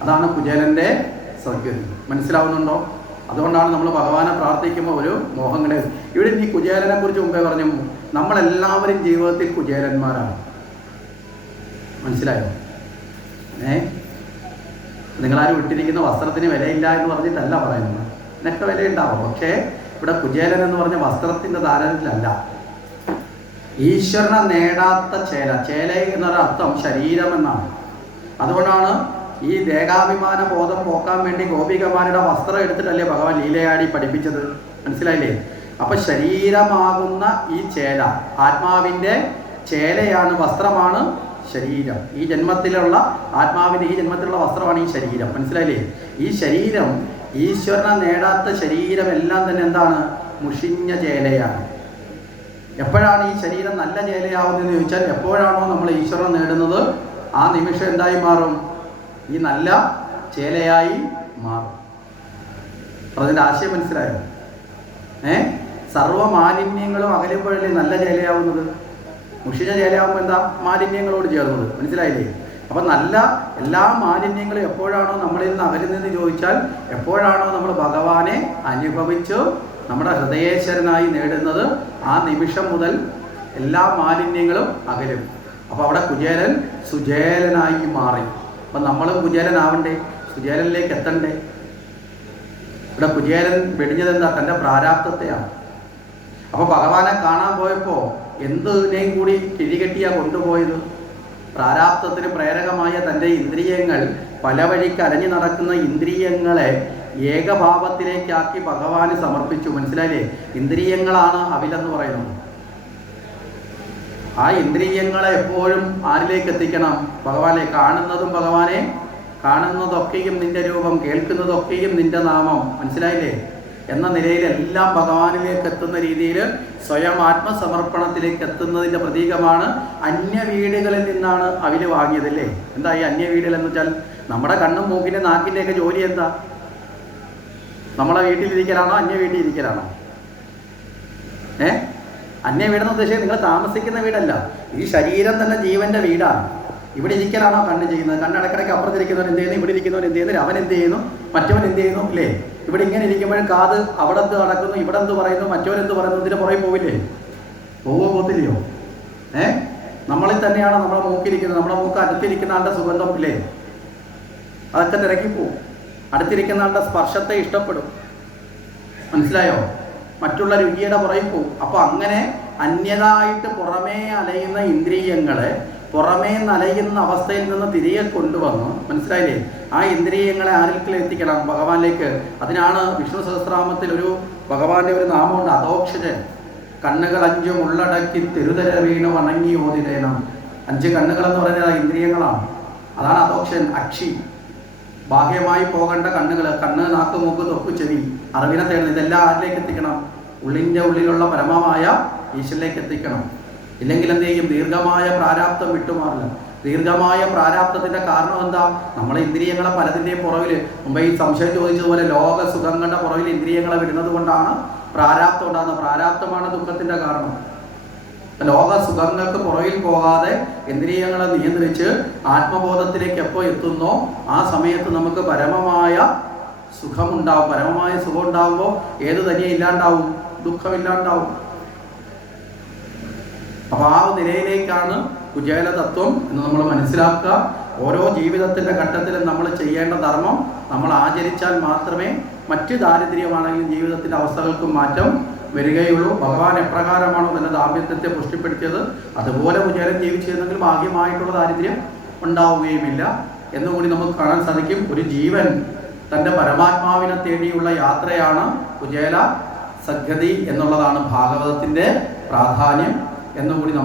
അതാണ് കുചേലൻ്റെ സൗകര്യം. മനസ്സിലാവുന്നുണ്ടോ? അതുകൊണ്ടാണ് നമ്മൾ ഭഗവാനെ പ്രാർത്ഥിക്കുമ്പോൾ ഒരു മോഹങ്ങളെ ഇവിടെ ഈ കുചേലനെ കുറിച്ച് മുമ്പേ പറഞ്ഞു, നമ്മളെല്ലാവരും ജീവിതത്തിൽ കുചേലന്മാരാണ്. മനസ്സിലായോ? നിങ്ങളാരും ഇട്ടിരിക്കുന്ന വസ്ത്രത്തിന് വിലയില്ല എന്ന് പറഞ്ഞിട്ടല്ല പറയുന്നത്, ഇതിനൊക്കെ വിലയുണ്ടാവും. പക്ഷേ ഇവിടെ കുചേലൻ എന്ന് പറഞ്ഞ വസ്ത്രത്തിൻ്റെ താരതമ്യത്തിലല്ല, ഈശ്വരനെ നേടാത്ത ചേല. ചേല എന്നൊരർത്ഥം ശരീരം എന്നാണ്. അതുകൊണ്ടാണ് ഈ ദേഹാഭിമാന ബോധം പോക്കാൻ വേണ്ടി ഗോപികമാരുടെ വസ്ത്രം എടുത്തിട്ടല്ലേ ഭഗവാൻ ലീലയാടി പഠിപ്പിച്ചത്. മനസ്സിലായില്ലേ? അപ്പൊ ശരീരമാകുന്ന ഈ ചേല, ആത്മാവിൻ്റെ ചേലയാണ്, വസ്ത്രമാണ് ശരീരം. ഈ ജന്മത്തിലുള്ള ആത്മാവിൻ്റെ ഈ ജന്മത്തിലുള്ള വസ്ത്രമാണ് ഈ ശരീരം. മനസ്സിലായില്ലേ? ഈ ശരീരം, ഈശ്വരനെ നേടാത്ത ശരീരം എല്ലാം തന്നെ എന്താണ്? മുഷിഞ്ഞ ചേലയാണ്. എപ്പോഴാണ് ഈ ശരീരം നല്ല ചേലയാവുന്നതെന്ന് ചോദിച്ചാൽ, എപ്പോഴാണോ നമ്മൾ ഈശ്വരനെ നേടുന്നത് ആ നിമിഷം എന്തായി മാറും? ഈ നല്ല ചേലയായി മാറും. അതിൻ്റെ ആശയം മനസ്സിലായോ? സർവ്വ മാലിന്യങ്ങളും അകലുമ്പോഴല്ലേ നല്ല ചേലയാവുന്നത്. മുഷിഞ്ഞ ചേലയാവുമ്പോൾ എന്താ? മാലിന്യങ്ങളോട് ചേർന്നത്. മനസ്സിലായില്ലേ? അപ്പം നല്ല എല്ലാ മാലിന്യങ്ങളും എപ്പോഴാണോ നമ്മളിൽ നിന്ന് അകലുന്നതെന്ന് ചോദിച്ചാൽ, എപ്പോഴാണോ നമ്മൾ ഭഗവാനെ അനുഭവിച്ച് നമ്മുടെ ഹൃദയേശ്വരനായി നേടുന്നത് ആ നിമിഷം മുതൽ എല്ലാ മാലിന്യങ്ങളും അകലും. അപ്പോൾ അവിടെ കുചേലൻ സുചേലനായി മാറി. അപ്പം നമ്മളും കുചേലനാവണ്ടേ? സുചേലനിലേക്ക് എത്തണ്ടേ? ഇവിടെ കുചേലൻ വെടിഞ്ഞതെന്താ? തൻ്റെ പ്രാരാബ്ധത്തെയാണ്. അപ്പോൾ ഭഗവാനെ കാണാൻ പോയപ്പോൾ എന്തിനേയും കൂടി കിഴികെട്ടിയാണ് കൊണ്ടുപോയത്? പ്രാരാബ്ധത്തിന് പ്രേരകമായ തൻ്റെ ഇന്ദ്രിയങ്ങൾ, പല വഴിക്ക് അലഞ്ഞു നടക്കുന്ന ഇന്ദ്രിയങ്ങളെ ഏകഭാവത്തിലേക്കാക്കി ഭഗവാന് സമർപ്പിച്ചു. മനസ്സിലായില്ലേ? ഇന്ദ്രിയങ്ങളാണ് അവിലെന്ന് പറയുന്നത്. ആ ഇന്ദ്രിയങ്ങളെ എപ്പോഴും ആരിലേക്ക് എത്തിക്കണം? ഭഗവാനെ. കാണുന്നതും ഭഗവാനെ, കാണുന്നതൊക്കെയും നിന്റെ രൂപം, കേൾക്കുന്നതൊക്കെയും നിന്റെ നാമം. മനസ്സിലായില്ലേ? എന്ന നിലയിൽ എല്ലാം ഭഗവാനിലേക്ക് എത്തുന്ന രീതിയിൽ സ്വയം ആത്മസമർപ്പണത്തിലേക്ക് എത്തുന്നതിൻ്റെ പ്രതീകമാണ്. അന്യ വീടുകളിൽ നിന്നാണ് അവില് വാങ്ങിയതല്ലേ? എന്താ ഈ അന്യ വീടുകൾ എന്ന് വെച്ചാൽ, നമ്മുടെ കണ്ണും മൂക്കിൻ്റെ നാക്കിൻ്റെയൊക്കെ ജോലി എന്താ? നമ്മളെ വീട്ടിലിരിക്കലാണോ അന്യ വീട്ടിൽ ഇരിക്കലാണോ? അന്യ വീടെന്ന് ഉദ്ദേശിച്ചത് നിങ്ങൾ താമസിക്കുന്ന വീടല്ല, ഈ ശരീരം തന്നെ ജീവന്റെ വീടാണ്. ഇവിടെ ഇരിക്കലാണോ കണ്ണ് ചെയ്യുന്നത്? കണ്ണിടക്കിടയ്ക്ക് അപ്പുറത്തിരിക്കുന്നവൻ എന്ത് ചെയ്യുന്നു, ഇവിടെ ഇരിക്കുന്നവൻ എന്ത് ചെയ്യുന്നു, അവൻ എന്ത് ചെയ്യുന്നു, മറ്റവൻ എന്ത് ചെയ്യുന്നു, അല്ലേ? ഇവിടെ ഇങ്ങനെ ഇരിക്കുമ്പോഴും കാത് അവിടെ എന്ത് നടക്കുന്നു, ഇവിടെ എന്ത് പറയുന്നു, മറ്റവൻ എന്ത് പറയുന്നു, ഇതിൻ്റെ പുറകെ പോവില്ലേ? പോകത്തില്ലയോ? നമ്മളിൽ തന്നെയാണ് നമ്മളെ മൂക്കിരിക്കുന്നത്. നമ്മുടെ മൂക്ക് അടുത്തിരിക്കുന്ന ആളുടെ സുഗന്ധം ഇല്ലേ, അതൊക്കെ തിരക്കിപ്പോവും. അടുത്തിരിക്കുന്ന ആളുടെ സ്പർശത്തെ ഇഷ്ടപ്പെടും. മനസ്സിലായോ? മറ്റുള്ള രുചിയുടെ പുറകെ പോവും. അപ്പോൾ അങ്ങനെ അന്യതായിട്ട് പുറമേ അലയുന്ന ഇന്ദ്രിയങ്ങളെ പുറമേ നലയുന്ന അവസ്ഥയിൽ നിന്ന് തിരികെ കൊണ്ടുവന്നു. മനസ്സിലായില്ലേ? ആ ഇന്ദ്രിയങ്ങളെ ആരിലേക്ക് എത്തിക്കണം? ഭഗവാനിലേക്ക്. അതിനാണ് വിഷ്ണു സഹസ്രനാമത്തിൽ ഒരു ഭഗവാന്റെ ഒരു നാമമുണ്ട്, അധോക്ഷജൻ. കണ്ണുകൾ അഞ്ചും ഉള്ളടക്കി തെരുതര വീണ് വണങ്ങി ഓതിരേണം. 5 കണ്ണുകളെന്ന് പറയുന്നത് ഇന്ദ്രിയങ്ങളാണ്. അതാണ് അധോക്ഷൻ, അക്ഷി. ബാഹ്യമായി പോകേണ്ട കണ്ണുകൾ, കണ്ണ്, നാക്ക്, മൂക്ക്, തൊക്ക്, ചെവി, അറിവിനെ തേടുന്നത്, ഇതെല്ലാം ആരിലേക്ക് എത്തിക്കണം? ഉള്ളിൻ്റെ ഉള്ളിലുള്ള പരമമായ ഈശ്വരിലേക്ക് എത്തിക്കണം. ഇല്ലെങ്കിൽ എന്ത് ചെയ്യും? ദീർഘമായ പ്രാരാബ്ദം വിട്ടുമാറില്ല. ദീർഘമായ പ്രാരാബ്ദത്തിൻ്റെ കാരണം എന്താ? നമ്മളെ ഇന്ദ്രിയങ്ങളെ പലതിൻ്റെയും പുറകിൽ, മുമ്പ് ഈ സംശയം ചോദിച്ചതുപോലെ ലോക സുഖങ്ങളുടെ പുറകിൽ ഇന്ദ്രിയങ്ങളെ വിടുന്നത് കൊണ്ടാണ് പ്രാരാബ്ദം ഉണ്ടാകുന്നത്. പ്രാരാബ്ദമാണ് ദുഃഖത്തിൻ്റെ കാരണം. ലോക സുഖങ്ങൾക്ക് പുറകിൽ പോകാതെ ഇന്ദ്രിയങ്ങളെ നിയന്ത്രിച്ച് ആത്മബോധത്തിലേക്ക് എപ്പോൾ എത്തുന്നോ ആ സമയത്ത് നമുക്ക് പരമമായ സുഖമുണ്ടാവും. പരമമായ സുഖം ഉണ്ടാകുമ്പോൾ ഏത് തനിയെ ഇല്ലാണ്ടാവും? ദുഃഖമില്ലാണ്ടാവും. അപ്പോൾ ആ നിലയിലേക്കാണ് കുചേല തത്വം എന്ന് നമ്മൾ മനസ്സിലാക്കുക. ഓരോ ജീവിതത്തിൻ്റെ ഘട്ടത്തിലും നമ്മൾ ചെയ്യേണ്ട ധർമ്മം നമ്മൾ ആചരിച്ചാൽ മാത്രമേ മറ്റ് ദാരിദ്ര്യമാണെങ്കിലും ജീവിതത്തിൻ്റെ അവസ്ഥകൾക്കും മാറ്റം വരികയുള്ളൂ. ഭഗവാൻ എപ്രകാരമാണോ തൻ്റെ ദാമ്പത്യത്തെ പുഷ്ടിപ്പെടുത്തിയത് അതുപോലെ കുചേലൻ ജീവിച്ചിരുന്നെങ്കിൽ ഭാഗ്യമായിട്ടുള്ള ദാരിദ്ര്യം ഉണ്ടാവുകയുമില്ല. എന്നുകൂടി നമുക്ക് കാണാൻ സാധിക്കും. ഒരു ജീവൻ തൻ്റെ പരമാത്മാവിനെ തേടിയുള്ള യാത്രയാണ് കുചേല സദ്ഗതി എന്നുള്ളതാണ് ഭാഗവതത്തിൻ്റെ പ്രാധാന്യം എന്നുകൂടി